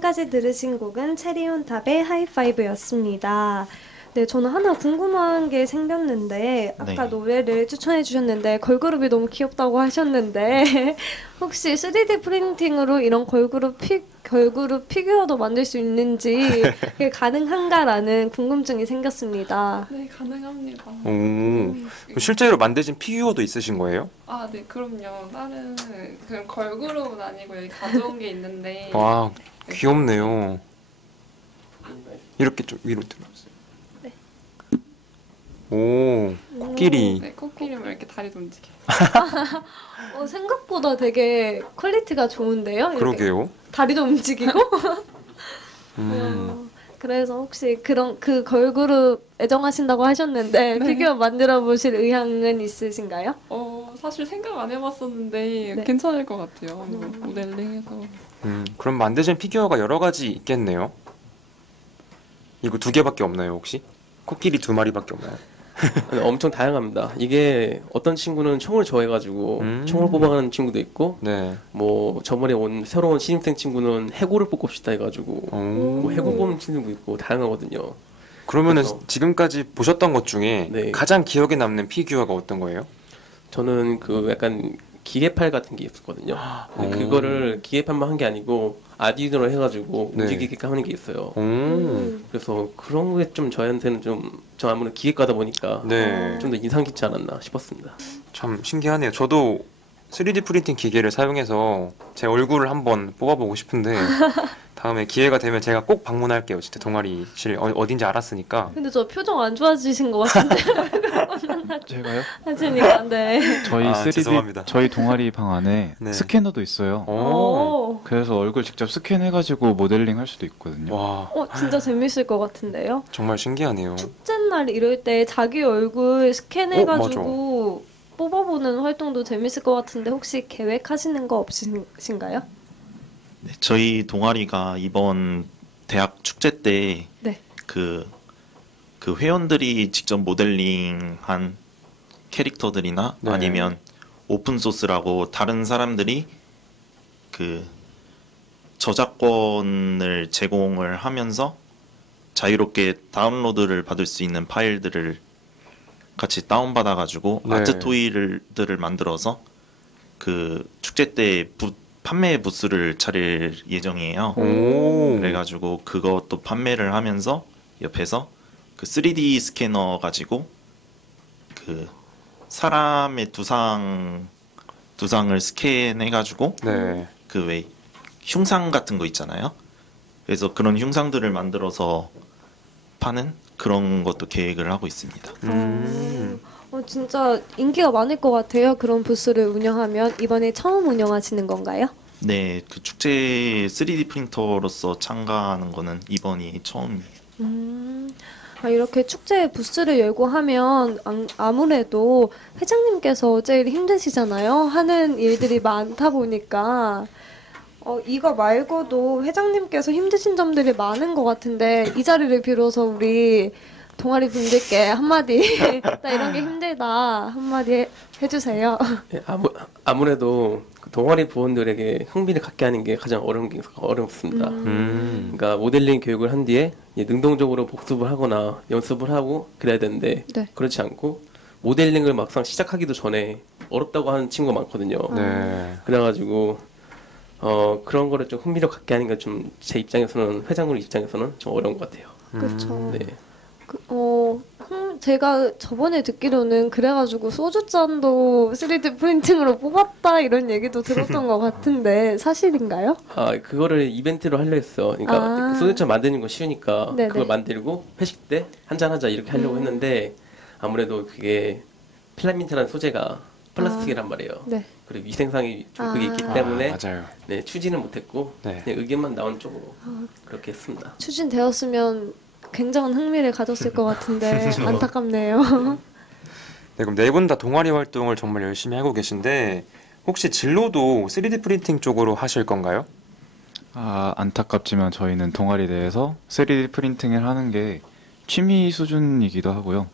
지금까지 들으신 곡은 체리온탑의 하이파이브였습니다. 네, 저는 하나 궁금한 게 생겼는데 아까 네. 노래를 추천해 주셨는데 걸그룹이 너무 귀엽다고 하셨는데 혹시 3D 프린팅으로 이런 걸그룹 피규어도 만들 수 있는지 그게 가능한가라는 궁금증이 생겼습니다. 네, 가능합니다. 오, 실제로 만드신 피규어도 있으신 거예요? 아, 네, 그럼요. 다른 그런 걸그룹은 아니고 여기 가져온 게 있는데. 와, 귀엽네요. 이렇게 좀 위로 들어주세요. 네. 오, 코끼리. 네, 코끼리만 이렇게 다리도 움직여요. 생각보다 되게 퀄리티가 좋은데요? 이렇게 그러게요. 다리도 움직이고? 그래서 혹시 그 걸그룹 애정하신다고 하셨는데 네. 피규어 만들어 보실 의향은 있으신가요? 사실 생각 안 해봤었는데 네. 괜찮을 것 같아요. 모델링해서. 그럼 만드신 피규어가 여러 가지 있겠네요. 이거 2개밖에 없나요, 혹시? 코끼리 2마리밖에 없나요? 아니, 엄청 다양합니다. 이게 어떤 친구는 총을 좋아해가지고 총을 뽑아가는 친구도 있고, 네. 뭐 저번에 온 새로운 신입생 친구는 해골을 뽑읍시다 해가지고 오. 뭐 해골 뽑는 친구도 있고 다양하거든요. 그러면은 그래서- 지금까지 보셨던 것 중에 네. 가장 기억에 남는 피규어가 어떤 거예요? 저는 그 약간 기계팔 같은 게 있었거든요. 근데 오. 그거를 기계팔만 한 게 아니고 아디노로 해가지고 네. 움직이게끔 하는 게 있어요. 오. 그래서 그런 게 좀 저한테는 저 아무래도 기계과다 보니까 네. 좀 더 인상 깊지 않았나 싶었습니다. 참 신기하네요. 저도 3D 프린팅 기계를 사용해서 제 얼굴을 한번 뽑아보고 싶은데 다음에 기회가 되면 제가 꼭 방문할게요. 진짜 동아리실 어딘지 알았으니까. 근데 저 표정 안 좋아지신 것 같은데 제가요? 하시니까 네. 저희 아, 3D 죄송합니다. 저희 동아리 방 안에 네. 스캐너도 있어요. 오. 그래서 얼굴 직접 스캔해가지고 모델링 할 수도 있거든요. 와, 진짜 재밌을 것 같은데요? 정말 신기하네요. 축제날 이럴 때 자기 얼굴 스캔해가지고 뽑아보는 활동도 재밌을 것 같은데 혹시 계획하시는 거 없으신가요? 네, 저희 동아리가 이번 대학 축제 때 네. 그 회원들이 직접 모델링한 캐릭터들이나 네. 아니면 오픈 소스라고 다른 사람들이 그 저작권을 제공을 하면서 자유롭게 다운로드를 받을 수 있는 파일들을 같이 다운받아 가지고 네. 아트 토이들을 만들어서 그 축제 때 판매 부스를 차릴 예정이에요. 오. 그래가지고 그것도 판매를 하면서 옆에서 그 3D 스캐너 가지고 그 사람의 두상을 스캔해가지고 네. 그 왜 흉상 같은 거 있잖아요. 그래서 그런 흉상들을 만들어서 파는 그런 것도 계획을 하고 있습니다. 진짜 인기가 많을 것 같아요. 그런 부스를 운영하면 이번에 처음 운영하시는 건가요? 네, 그 축제 3D 프린터로서 참가하는 거는 이번이 처음이에요. 이렇게 축제에 부스를 열고 하면 아무래도 회장님께서 제일 힘드시잖아요. 하는 일들이 많다 보니까 이거 말고도 회장님께서 힘드신 점들이 많은 것 같은데 이 자리를 빌어서 우리 동아리 분들께 한마디 나 이런 게 힘들다 한마디 해주세요. 네, 아무래도 그 동아리 부원들에게 흥미를 갖게 하는 게 가장 어렵습니다. 그러니까 모델링 교육을 한 뒤에 능동적으로 복습을 하거나 연습을 하고 그래야 되는데 네. 그렇지 않고 모델링을 막상 시작하기도 전에 어렵다고 하는 친구가 많거든요. 네. 그래가지고 그런 거를 좀 흥미를 갖게 하는 게 좀 제 입장에서는 회장님 입장에서는 좀 어려운 것 같아요. 그렇죠. 네. 제가 저번에 듣기로는 그래가지고 소주잔도 3D 프린팅으로 뽑았다 이런 얘기도 들었던 것 같은데 사실인가요? 그거를 이벤트로 하려 했어. 그러니까 소주잔 만드는 거 쉬우니까 네네. 그걸 만들고 회식 때 한잔 하자 이렇게 하려고 했는데 아무래도 그게 필라멘트라는 소재가 플라스틱이란 말이에요. 네. 그리고 위생상이 좀 그게 있기 때문에 맞아요. 네, 추진을 못했고 네. 그냥 의견만 나온 쪽으로 그렇게 했습니다. 추진되었으면 굉장한 흥미를 가졌을 것 같은데 안타깝네요. 네, 그럼 네 분 다 동아리 활동을 정말 열심히 하고 계신데 혹시 진로도 3D 프린팅 쪽으로 하실 건가요? 안타깝지만 저희는 동아리 내에서 3D 프린팅을 하는 게 취미 수준이기도 하고요.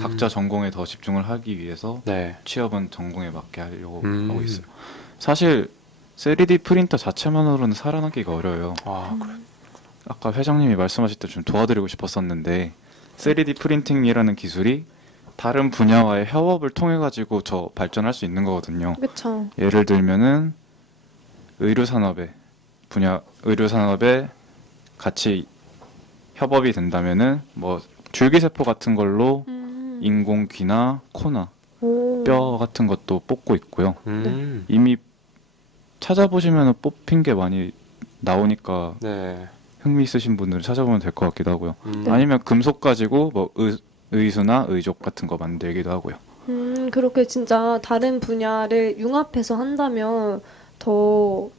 각자 전공에 더 집중을 하기 위해서 네. 취업은 전공에 맞게 하려고 음. 하고 있어요. 사실 3D 프린터 자체만으로는 살아남기가 어려워요. 아, 아까 회장님이 말씀하실 때 좀 도와드리고 싶었었는데 3D 프린팅이라는 기술이 다른 분야와의 협업을 통해 가지고 저 발전할 수 있는 거거든요. 그렇죠. 예를 들면은 의료 산업에 같이 협업이 된다면은 뭐 줄기세포 같은 걸로 인공 귀나 코나 오. 뼈 같은 것도 뽑고 있고요. 이미 찾아보시면 뽑힌 게 많이 나오니까 네. 흥미 있으신 분들은 찾아보면 될 것 같기도 하고요. 음. 아니면 금속 가지고 뭐 의수나 의족 같은 거 만들기도 하고요. 그렇게 진짜 다른 분야를 융합해서 한다면 더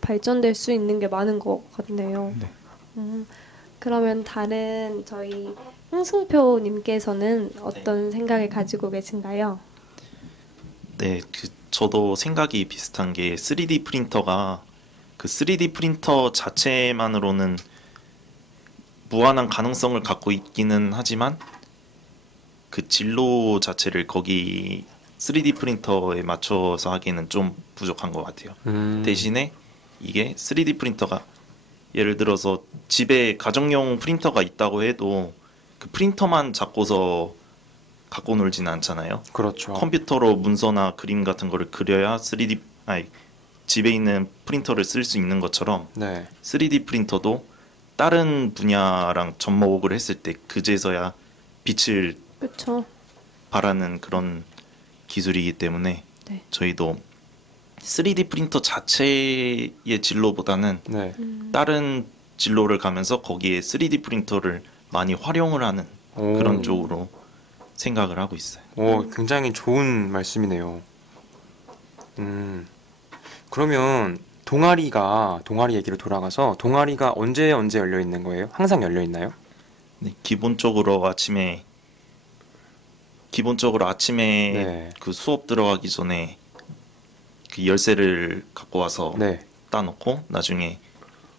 발전될 수 있는 게 많은 것 같네요. 네. 그러면 다른 저희 홍승표님께서는 어떤 생각을 가지고 계신가요? 네, 저도 생각이 비슷한 게 3D 프린터가 그 3D 프린터 자체만으로는 무한한 가능성을 갖고 있기는 하지만 그 진로 자체를 거기 3D 프린터에 맞춰서 하기에는 좀 부족한 것 같아요. 대신에 이게 3D 프린터가 예를 들어서 집에 가정용 프린터가 있다고 해도 그 프린터만 잡고서 갖고 놀지는 않잖아요. 그렇죠. 컴퓨터로 문서나 그림 같은 거를 그려야 집에 있는 프린터를 쓸 수 있는 것처럼 네. 3D 프린터도 다른 분야랑 접목을 했을 때 그제서야 빛을 그렇죠. 발하는 그런 기술이기 때문에 네. 저희도 3D 프린터 자체의 진로보다는 네. 다른 진로를 가면서 거기에 3D 프린터를 많이 활용을 하는 오. 그런 쪽으로 생각을 하고 있어요. 오, 굉장히 좋은 말씀이네요. 그러면 동아리 얘기로 돌아가서 동아리가 언제 열려 있는 거예요? 항상 열려 있나요? 네, 기본적으로 아침에 네. 그 수업 들어가기 전에 그 열쇠를 갖고 와서 네. 따놓고 나중에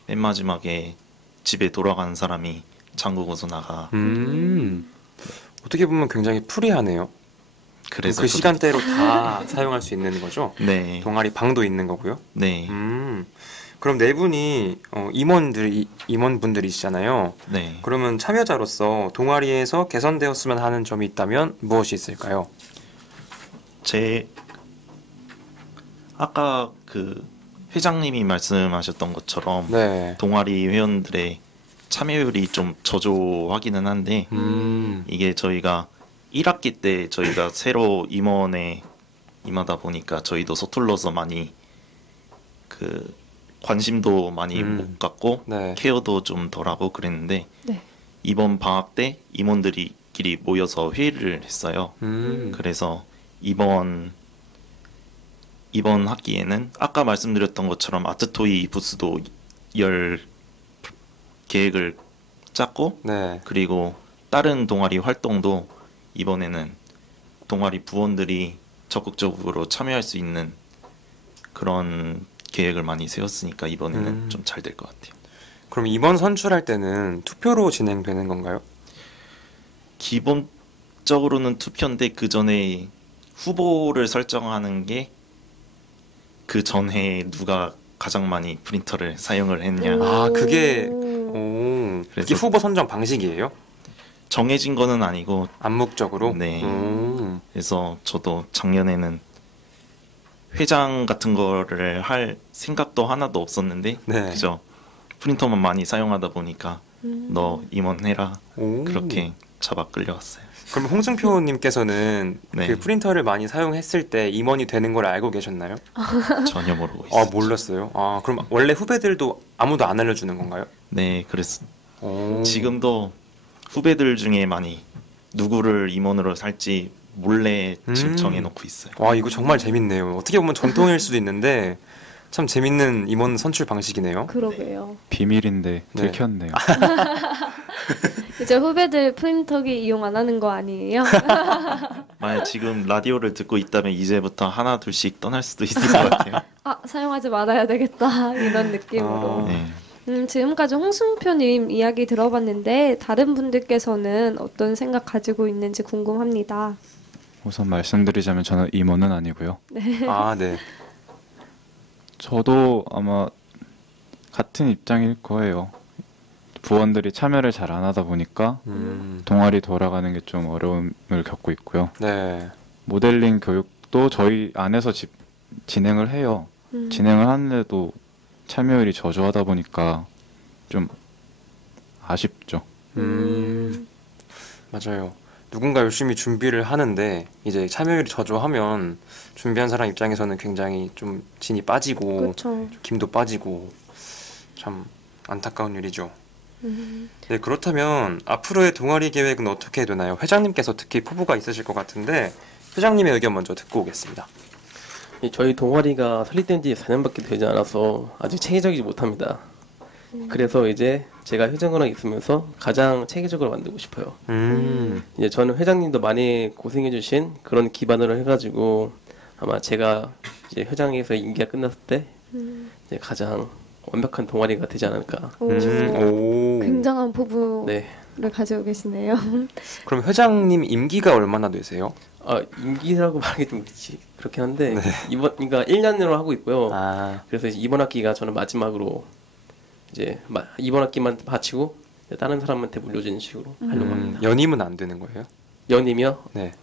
맨 마지막에 집에 돌아가는 사람이 잠그고서 나가. 어떻게 보면 굉장히 프리하네요. 그래서 그 시간대로 다 사용할 수 있는 거죠? 네, 동아리 방도 있는 거고요. 네, 그럼 네 분이 임원분들이시잖아요. 네. 그러면 참여자로서 동아리에서 개선되었으면 하는 점이 있다면 무엇이 있을까요? 아까 그 회장님이 말씀하셨던 것처럼 네. 동아리 회원들의 참여율이 좀 저조하기는 한데 이게 저희가 1학기 때 저희가 새로 임원에 임하다 보니까 저희도 서툴러서 많이 그 관심도 많이 못 갖고 네. 케어도 좀 덜하고 그랬는데 네. 이번 방학 때 임원들끼리 모여서 회의를 했어요. 그래서 이번 학기에는 아까 말씀드렸던 것처럼 아트토이 부스도 열 계획을 짰고 네. 그리고 다른 동아리 활동도 이번에는 동아리 부원들이 적극적으로 참여할 수 있는 그런 계획을 많이 세웠으니까 이번에는 좀 잘 될 것 같아요. 그럼 이번 선출할 때는 투표로 진행되는 건가요? 기본적으로는 투표인데 그 전에 후보를 설정하는 게 그 전에 누가 가장 많이 프린터를 사용을 했냐. 아, 그게 그래서- 이게 후보 선정 방식이에요? 정해진 거는 아니고 암묵적으로? 네. 그래서 저도 작년에는 회장 같은 거를 할 생각도 하나도 없었는데 네. 그죠. 프린터만 많이 사용하다 보니까 너 임원해라 오. 그렇게 잡아 끌려왔어요. 그럼 홍승표님께서는 네. 그 프린터를 많이 사용했을 때 임원이 되는 걸 알고 계셨나요? 전혀 모르고 있어요. 아, 몰랐어요. 아, 그럼 원래 후배들도 아무도 안 알려주는 건가요? 네, 그래서 오. 지금도 후배들 중에 많이 누구를 임원으로 살지 몰래 지금 정해놓고 있어요. 와, 이거 정말 재밌네요. 어떻게 보면 전통일 수도 있는데 참 재밌는 임원 선출 방식이네요. 그러게요. 비밀인데 네. 들켰네요. 이제 후배들 프린터기 이용 안 하는 거 아니에요? 만약 지금 라디오를 듣고 있다면 이제부터 하나 둘씩 떠날 수도 있을 것 같아요. 아, 사용하지 말아야 되겠다 이런 느낌으로. 네. 지금까지 홍승표님 이야기 들어봤는데 다른 분들께서는 어떤 생각 가지고 있는지 궁금합니다. 우선 말씀드리자면 저는 임원은 아니고요. 아, 네. 저도 아마 같은 입장일 거예요. 부원들이 참여를 잘 안 하다 보니까 동아리 돌아가는 게 좀 어려움을 겪고 있고요. 네. 모델링 교육도 저희 안에서 진행을 해요. 진행을 하는데도 참여율이 저조하다 보니까 좀 아쉽죠. 맞아요. 누군가 열심히 준비를 하는데 이제 참여율이 저조하면 준비한 사람 입장에서는 굉장히 좀 진이 빠지고 그렇죠. 김도 빠지고 참 안타까운 일이죠. 네, 그렇다면 앞으로의 동아리 계획은 어떻게 되나요? 회장님께서 특히 포부가 있으실 것 같은데 회장님의 의견 먼저 듣고 오겠습니다. 저희 동아리가 설립된 지 4년밖에 되지 않아서 아직 체계적이지 못합니다. 그래서 이제 제가 회장으로 있으면서 가장 체계적으로 만들고 싶어요. 이제 저는 회장님도 많이 고생해주신 그런 기반으로 해가지고 아마 제가 이제 회장에서 임기가 끝났을 때 이제 가장 완벽한 동아리가 되지 않을까. 오. 굉장한 포부를 네. 가지고 계시네요. 그럼 회장님 임기가 얼마나 되세요? 임기라고 말하기 좀 그렇긴 한데 그러니까 1년으로 하고 있고요. 그래서 이제 이번 학기가 저는 마지막으로 이제 이번 학기만 마치고 이제 다른 사람한테 물려주는 식으로 하려고 합니다. 연임은 안 되는 거예요? 연임이요? 네.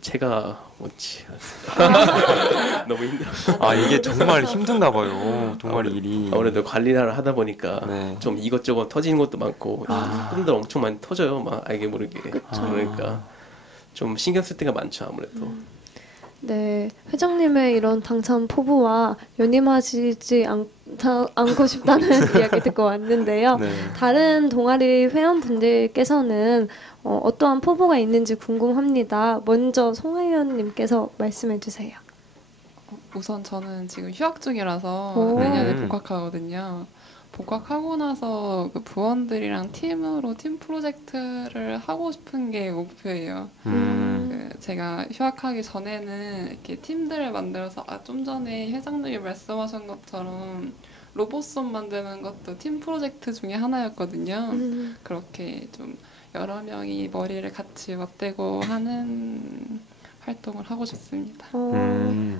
제가 원치 않습니다. 너무 힘들어. 이게 정말 힘든가 봐요. 동아리 일이. 아무래도 관리를 하다 보니까 네. 좀 이것저것 터지는 것도 많고 꿈도 엄청 많이 터져요. 막 알게 모르게. 그러니까 좀 신경 쓸 때가 많죠. 아무래도. 네, 회장님의 이런 당찬 포부와 연임하시지 않고 싶다는 이야기 듣고 왔는데요. 네. 다른 동아리 회원분들께서는 어떠한 포부가 있는지 궁금합니다. 먼저 송하연님께서 말씀해 주세요. 우선 저는 지금 휴학 중이라서 오. 내년에 복학하거든요. 복학하고 나서 그 부원들이랑 팀으로 팀 프로젝트를 하고 싶은 게 목표예요. 그 제가 휴학하기 전에는 이렇게 팀들을 만들어서 좀 전에 회장님이 말씀하신 것처럼 로봇손 만드는 것도 팀 프로젝트 중에 하나였거든요. 그렇게 좀 여러 명이 머리를 같이 맞대고 하는 활동을 하고 싶습니다.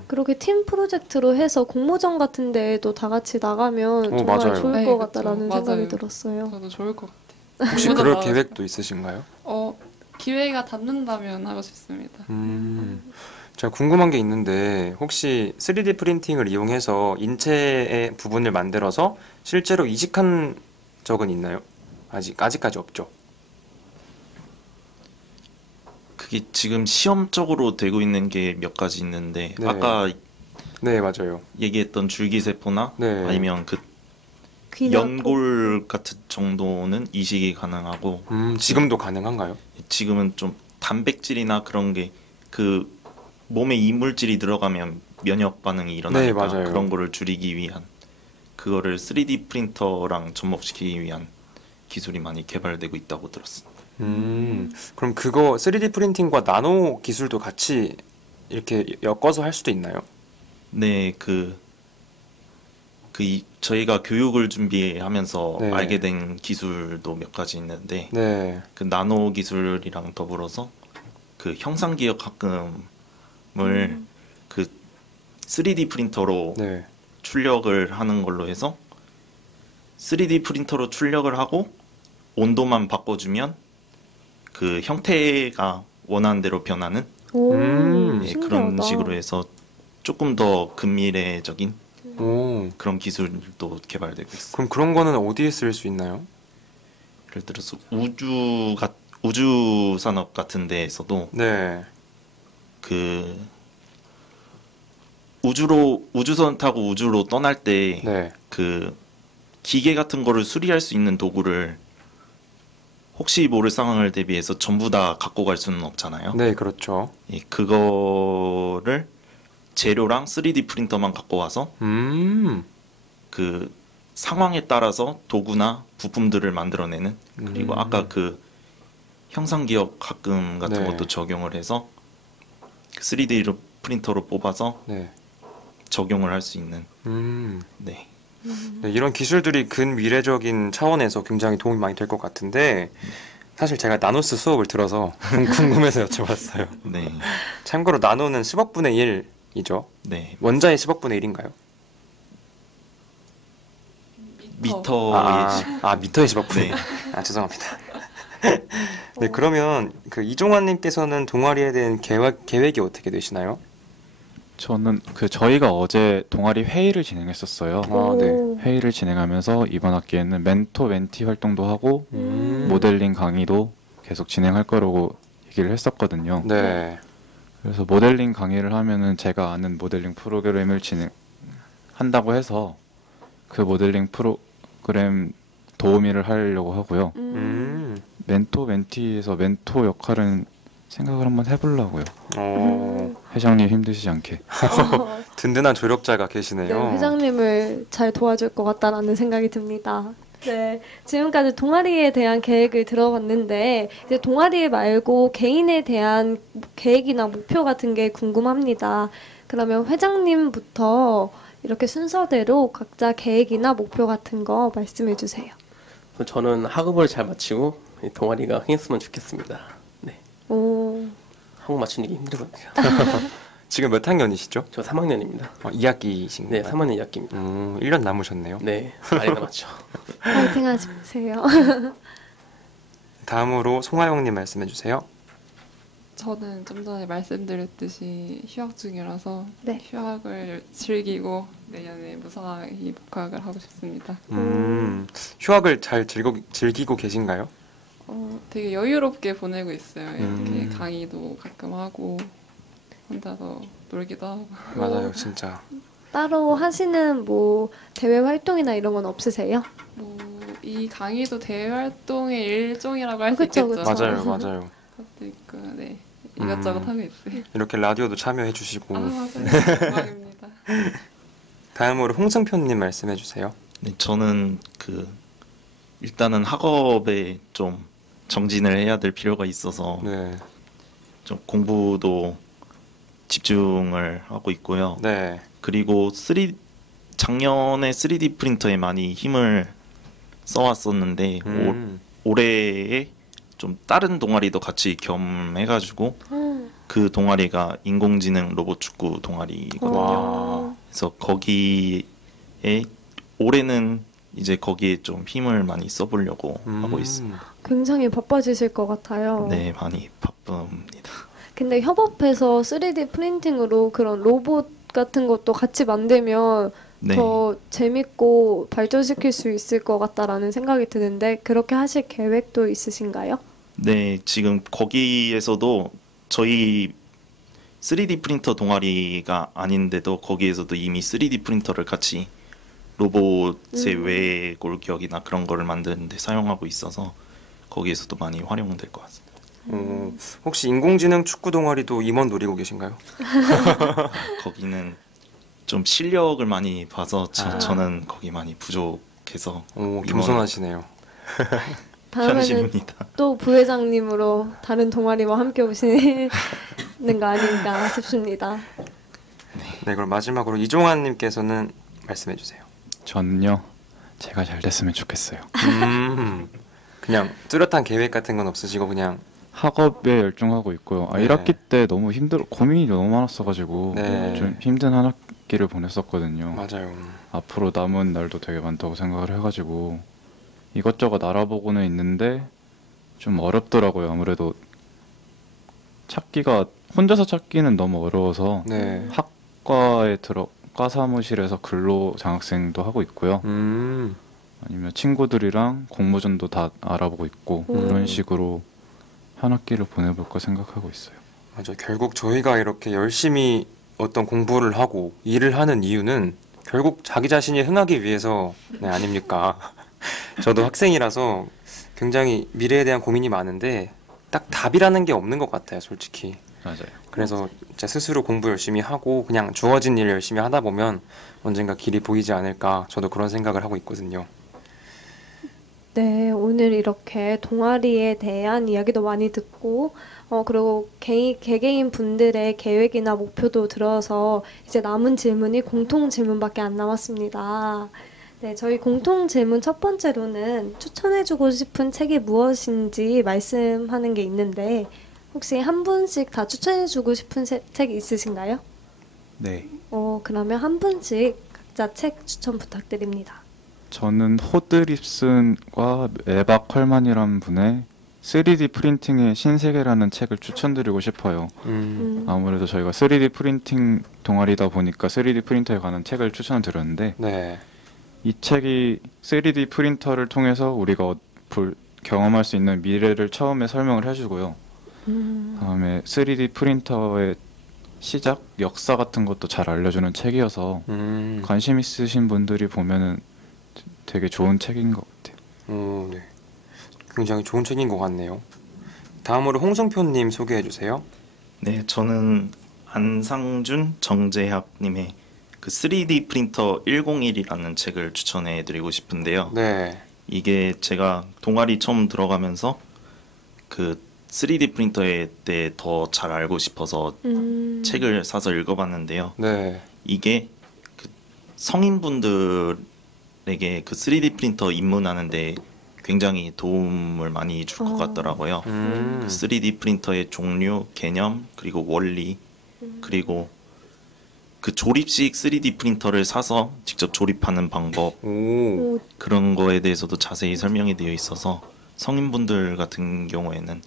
그렇게 팀 프로젝트로 해서 공모전 같은 데에도 다 같이 나가면 정말 맞아요. 좋을 네, 것 그쵸. 같다라는 맞아요. 생각이 들었어요. 저도 좋을 것 같아요. 혹시 그럴 계획도 있으신가요? 기회가 닿는다면 하고 싶습니다. 제가 궁금한 게 있는데 혹시 3D 프린팅을 이용해서 인체의 부분을 만들어서 실제로 이식한 적은 있나요? 아직까지 없죠. 그게 지금 시험적으로 되고 있는 게 몇 가지 있는데 네. 아까 네, 맞아요. 얘기했던 줄기세포나 네. 아니면 그 귀나 연골 같은 정도는 이식이 가능하고 지금도 가능한가요? 지금은 좀 단백질이나 그런 게 그 몸에 이물질이 들어가면 면역 반응이 일어나니까 네, 맞아요. 그런 거를 줄이기 위한 그거를 3D 프린터랑 접목시키기 위한 기술이 많이 개발되고 있다고 들었습니다. 그럼 그거 3D 프린팅과 나노 기술도 같이 이렇게 엮어서 할 수도 있나요? 네, 저희가 교육을 준비하면서 네. 알게 된 기술도 몇 가지 있는데 네. 그 나노 기술이랑 더불어서 그 형상 기억 가끔을 그 3D 프린터로 네. 출력을 하는 걸로 해서 3D 프린터로 출력을 하고 온도만 바꿔주면 그 형태가 원하는 대로 변하는 오, 예, 그런 신기하다. 식으로 해서 조금 더 근미래적인 오. 그런 기술도 개발되고 있어요. 그럼 그런 거는 어디에 쓸 수 있나요? 예를 들어서 우주 산업 같은 데에서도 네. 그 우주선 타고 우주로 떠날 때 네. 그 기계 같은 거를 수리할 수 있는 도구를 혹시 모를 상황을 대비해서 전부 다 갖고 갈 수는 없잖아요. 네, 그렇죠. 예, 그거를 재료랑 3D 프린터만 갖고 와서 그 상황에 따라서 도구나 부품들을 만들어내는 그리고 아까 그 형상 기억 가끔 같은 네. 것도 적용을 해서 3D 프린터로 뽑아서 네. 적용을 할 수 있는 네. 네, 이런 기술들이 근미래적인 차원에서 굉장히 도움이 많이 될 것 같은데 사실 제가 나노스 수업을 들어서 궁금해서 여쭤봤어요. 네. 참고로 나노는 10억분의 1이죠. 네. 원자의 10억분의 1인가요? 미터의 미터의 10억. 네. 죄송합니다. 네, 그러면 그 이종환님께서는 동아리에 대한 계획이 어떻게 되시나요? 저는 저희가 어제 동아리 회의를 진행했었어요. 네. 회의를 진행하면서 이번 학기에는 멘토 멘티 활동도 하고 모델링 강의도 계속 진행할 거라고 얘기를 했었거든요. 네. 그래서 모델링 강의를 하면은 제가 아는 모델링 프로그램을 진행한다고 해서 그 모델링 프로그램 도우미를 하려고 하고요. 멘토 멘티에서 멘토 역할은 생각을 한번 해보려고요. 회장님 힘드시지 않게. 든든한 조력자가 네, 계시네요. 회장님을 잘 도와줄 것 같다라는 생각이 듭니다. 네, 지금까지 동아리에 대한 계획을 들어봤는데 이제 동아리 말고 개인에 대한 계획이나 목표 같은 게 궁금합니다. 그러면 회장님부터 이렇게 순서대로 각자 계획이나 목표 같은 거 말씀해 주세요. 저는 학업을 잘 마치고 이 동아리가 흥했으면 좋겠습니다. 네. 오, 학업 맞추는 게 힘들거든요. 지금 몇 학년이시죠? 저 3학년입니다. 2학기이신 네, 건가요? 3학년 2학기입니다. 1년 남으셨네요. 네, 많이 남았죠. 파이팅 하세요. 다음으로 송하영님 말씀해 주세요. 저는 좀 전에 말씀드렸듯이 휴학 중이라서 네. 휴학을 즐기고 내년에 무사히 복학을 하고 싶습니다. 휴학을 잘 즐기고 계신가요? 되게 여유롭게 보내고 있어요. 이렇게 음. 강의도 가끔 하고 혼자서 놀기도 하고. 맞아요, 진짜. 따로 하시는 뭐 대외 활동이나 이런 건 없으세요? 이 강의도 대외 활동의 일종이라고 할 수 그쵸, 있겠죠. 그쵸. 맞아요. 그것도 있고, 네. 이것저것 하고 있어요. 이렇게 라디오도 참여해 주시고. 맞아요. 영광입니다. 다음으로 홍승표님 말씀해 주세요. 네, 저는 일단은 학업에 좀 정진을 해야 될 필요가 있어서 네. 좀 공부도 집중을 하고 있고요. 네. 그리고 작년에 3D 프린터에 많이 힘을 써왔었는데 올해에 좀 다른 동아리도 같이 겸해가지고 그 동아리가 인공지능 로봇 축구 동아리거든요. 와. 그래서 거기에 올해는 이제 거기에 좀 힘을 많이 써보려고 하고 있습니다. 굉장히 바빠지실 것 같아요. 네, 많이 바쁩니다. 근데 협업해서 3D 프린팅으로 그런 로봇 같은 것도 같이 만들면 네. 더 재밌고 발전시킬 수 있을 것 같다라는 생각이 드는데 그렇게 하실 계획도 있으신가요? 네, 지금 거기에서도 저희 3D 프린터 동아리가 아닌데도 거기에서도 이미 3D 프린터를 같이 로봇의 외 골격이나 그런 거를 만드는데 사용하고 있어서 거기에서도 많이 활용될 것 같습니다. 혹시 인공지능 축구 동아리도 임원 노리고 계신가요? 거기는 좀 실력을 많이 봐서 저는 거기 많이 부족해서 겸손하시네요. 다음에는 현실입니다. 또 부회장님으로 다른 동아리와 함께 오시는 거 아닌가 싶습니다. 네, 그럼 마지막으로 이종환님께서는 말씀해 주세요. 저는요, 제가 잘 됐으면 좋겠어요. 그냥 뚜렷한 계획 같은 건 없으시고 그냥 학업에 열중하고 있고요. 네. 1학기 때 너무 고민이 너무 많았어가지고 네. 좀 힘든 한 학기를 보냈었거든요. 맞아요. 앞으로 남은 날도 되게 많다고 생각을 해가지고 이것저것 알아보고는 있는데 좀 어렵더라고요. 아무래도 혼자서 찾기는 너무 어려워서 네. 학과에 과 사무실에서 근로 장학생도 하고 있고요. 아니면 친구들이랑 공모전도 다 알아보고 있고 그런 식으로 한 학기를 보내볼까 생각하고 있어요. 맞아요. 결국 저희가 이렇게 열심히 어떤 공부를 하고 일을 하는 이유는 결국 자기 자신이 흥하기 위해서 아닙니까? 저도 학생이라서 굉장히 미래에 대한 고민이 많은데 딱 답이라는 게 없는 것 같아요, 솔직히. 맞아요. 그래서 진짜 스스로 공부 열심히 하고 그냥 주어진 일 열심히 하다 보면 언젠가 길이 보이지 않을까, 저도 그런 생각을 하고 있거든요. 네, 오늘 이렇게 동아리에 대한 이야기도 많이 듣고 그리고 개개인 분들의 계획이나 목표도 들어서 이제 남은 질문이 공통 질문밖에 안 남았습니다. 네, 저희 공통 질문 첫 번째로는 추천해주고 싶은 책이 무엇인지 말씀하는 게 있는데 혹시 한 분씩 다 추천해주고 싶은 책 있으신가요? 네. 그러면 한 분씩 각자 책 추천 부탁드립니다. 저는 호드립슨과 에바 컬만이라는 분의 3D 프린팅의 신세계라는 책을 추천드리고 싶어요. 아무래도 저희가 3D 프린팅 동아리다 보니까 3D 프린터에 관한 책을 추천을 드렸는데 네. 이 책이 3D 프린터를 통해서 우리가 경험할 수 있는 미래를 처음에 설명을 해주고요. 다음에 3D 프린터의 시작, 역사 같은 것도 잘 알려주는 책이어서 관심 있으신 분들이 보면은 되게 좋은 책인 것 같아요. 네. 굉장히 좋은 책인 것 같네요. 다음으로 홍성표님 소개해 주세요. 네, 저는 안상준 정재학님의 그 3D 프린터 101이라는 책을 추천해 드리고 싶은데요. 네. 이게 제가 동아리 처음 들어가면서 그 3D 프린터에 대해 더 잘 알고 싶어서 책을 사서 읽어봤는데요. 네. 이게 그 성인분들에게 그 3D 프린터 입문하는데 굉장히 도움을 많이 줄 것 같더라고요. 그 3D 프린터의 종류, 개념, 그리고 원리, 그리고 그 조립식 3D 프린터를 사서 직접 조립하는 방법, 오. 그런 거에 대해서도 자세히 설명이 되어 있어서 성인분들 같은 경우에는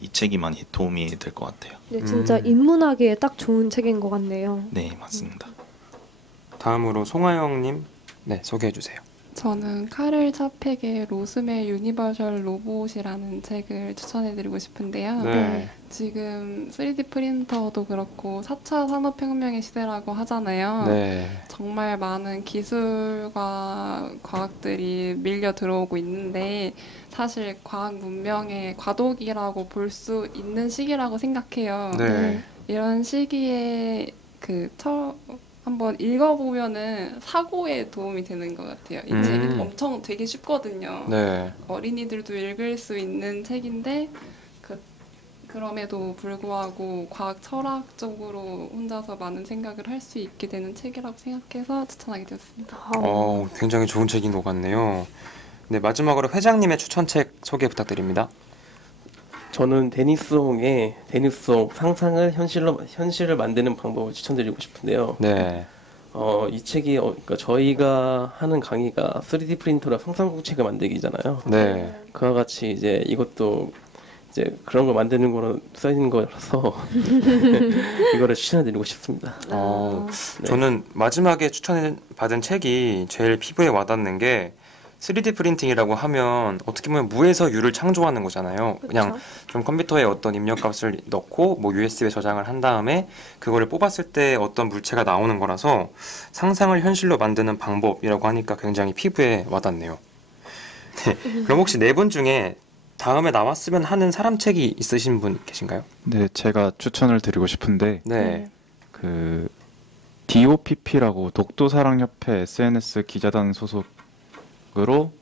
이 책이 많이 도움이 될 것 같아요. 네, 진짜 입문하기에 딱 좋은 책인 것 같네요. 네, 맞습니다. 다음으로 송하영님, 네, 소개해 주세요. 저는 카를 차펙의 로스의 유니버셜 로봇이라는 책을 추천해드리고 싶은데요. 네. 지금 3D 프린터도 그렇고 4차 산업혁명의 시대라고 하잖아요. 네. 정말 많은 기술과 과학들이 밀려 들어오고 있는데 사실 과학 문명의 과도기라고 볼 수 있는 시기라고 생각해요. 네. 이런 시기에 한번 읽어보면은 사고에 도움이 되는 것 같아요. 이 책이 엄청 되게 쉽거든요. 네. 어린이들도 읽을 수 있는 책인데 그럼에도 불구하고 과학 철학적으로 혼자서 많은 생각을 할 수 있게 되는 책이라고 생각해서 추천하게 되었습니다. 굉장히 좋은 책인 것 같네요. 네, 마지막으로 회장님의 추천책 소개 부탁드립니다. 저는 데니스 홍의 상상을 현실을 만드는 방법을 추천드리고 싶은데요. 네. 이 책이 그러니까 저희가 하는 강의가 3D 프린터로 상상국책을 만들기잖아요. 네. 그와 같이 이제 이것도 이제 그런 걸 만드는 거로 써 있는 거라서 이거를 추천해드리고 싶습니다. 네. 저는 마지막에 추천받은 책이 제일 피부에 와닿는 게 3D 프린팅이라고 하면 어떻게 보면 무에서 유를 창조하는 거잖아요. 그냥 좀 컴퓨터에 어떤 입력값을 넣고 뭐 USB에 저장을 한 다음에 그거를 뽑았을 때 어떤 물체가 나오는 거라서 상상을 현실로 만드는 방법이라고 하니까 굉장히 피부에 와닿네요. 네. 그럼 혹시 네 분 중에 다음에 나왔으면 하는 사람 책이 있으신 분 계신가요? 네, 제가 추천을 드리고 싶은데 네. 그 DOPP라고 독도사랑협회 SNS 기자단 소속으로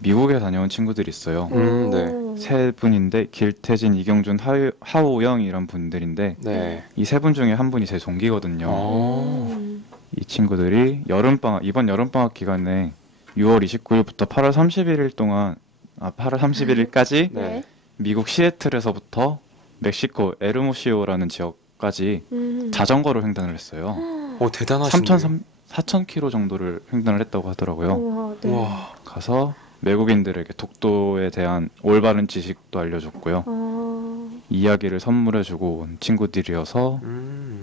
미국에 다녀온 친구들이 있어요. 네. 세 분인데 길태진, 이경준, 하우영 이런 분들인데 네. 이 세 분 중에 한 분이 제 동기거든요. 이 친구들이 이번 여름방학 기간에 6월 29일부터 8월 31일 동안 8월 31일까지 네. 미국 시애틀에서부터 멕시코 에르모시오라는 지역까지 자전거로 횡단을 했어요. 대단하신데요. 4,000km 정도를 횡단을 했다고 하더라고요. 우와, 네. 와. 가서 외국인들에게 독도에 대한 올바른 지식도 알려줬고요. 이야기를 선물해주고 온 친구들이어서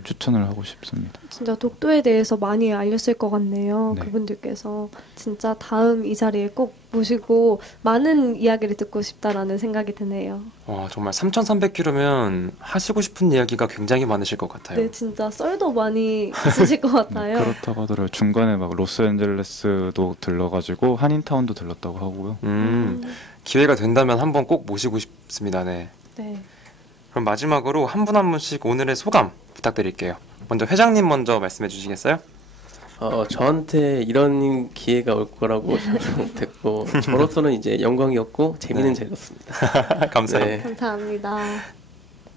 추천을 하고 싶습니다. 진짜 독도에 대해서 많이 알렸을 것 같네요. 네. 그분들께서 진짜 다음 이 자리에 꼭 모시고 많은 이야기를 듣고 싶다라는 생각이 드네요. 와, 정말 3,300km면 하시고 싶은 이야기가 굉장히 많으실 것 같아요. 네, 진짜 썰도 많이 있으실 것 같아요. 그렇다고 하더라고요. 중간에 막 로스앤젤레스도 들러가지고 한인타운도 들렀다고 하고요. 기회가 된다면 한번 꼭 모시고 싶습니다. 네. 네. 그럼 마지막으로 한 분 한 분씩 오늘의 소감 부탁드릴게요. 먼저 회장님 먼저 말씀해 주시겠어요? 저한테 이런 기회가 올 거라고 생각 못했고 저로서는 이제 영광이었고 재미있는 자리였습니다. 감사합니다. 네. 감사합니다.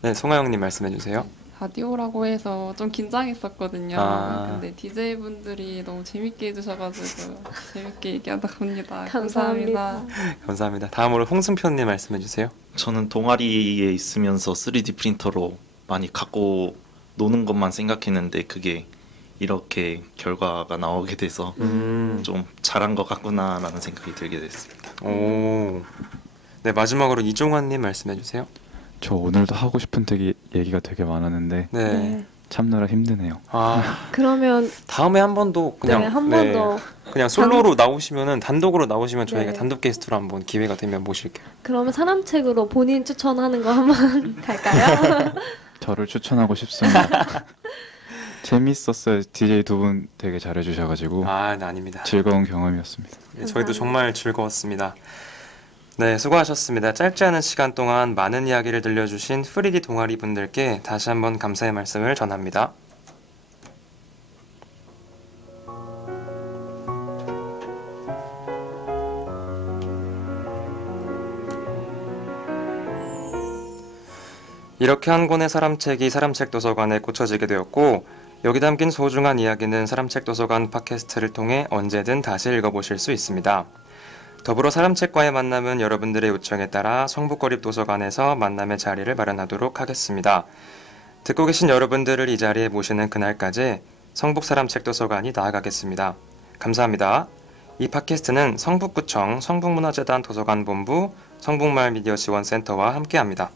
네, 송하영님 말씀해 주세요. 라디오라고 해서 좀 긴장했었거든요. 근데 DJ분들이 너무 재밌게 해주셔가지고 재밌게 얘기하다 갑니다. 감사합니다. 감사합니다. 다음으로 홍승표님 말씀해 주세요. 저는 동아리에 있으면서 3D 프린터로 많이 갖고 노는 것만 생각했는데 그게 이렇게 결과가 나오게 돼서 좀 잘한 것 같구나라는 생각이 들게 됐습니다. 오. 네, 마지막으로 이종환님 말씀해 주세요. 저 오늘도 하고 싶은 얘기가 되게 많았는데 네. 네. 참느라 힘드네요. 아, 그러면 다음에 한 번 더 그냥 네, 한 번 네, 더. 그냥 솔로로 나오시면은 단독으로 나오시면 저희가 네. 단독 게스트로 한번 기회가 되면 모실게요. 그러면 사람책으로 본인 추천하는 거 한번 갈까요? 저를 추천하고 싶습니다. 재밌었어요. DJ 두 분 되게 잘해주셔가지고 아, 네, 아닙니다. 즐거운 경험이었습니다. 네, 저희도 정말 즐거웠습니다. 네, 수고하셨습니다. 짧지 않은 시간 동안 많은 이야기를 들려주신 프리디 동아리 분들께 다시 한번 감사의 말씀을 전합니다. 이렇게 한 권의 사람책이 사람책 도서관에 꽂혀지게 되었고, 여기 담긴 소중한 이야기는 사람책 도서관 팟캐스트를 통해 언제든 다시 읽어보실 수 있습니다. 더불어 사람책과의 만남은 여러분들의 요청에 따라 성북거립도서관에서 만남의 자리를 마련하도록 하겠습니다. 듣고 계신 여러분들을 이 자리에 모시는 그날까지 성북사람책도서관이 나아가겠습니다. 감사합니다. 이 팟캐스트는 성북구청 성북문화재단 도서관본부 성북마을미디어지원센터와 함께합니다.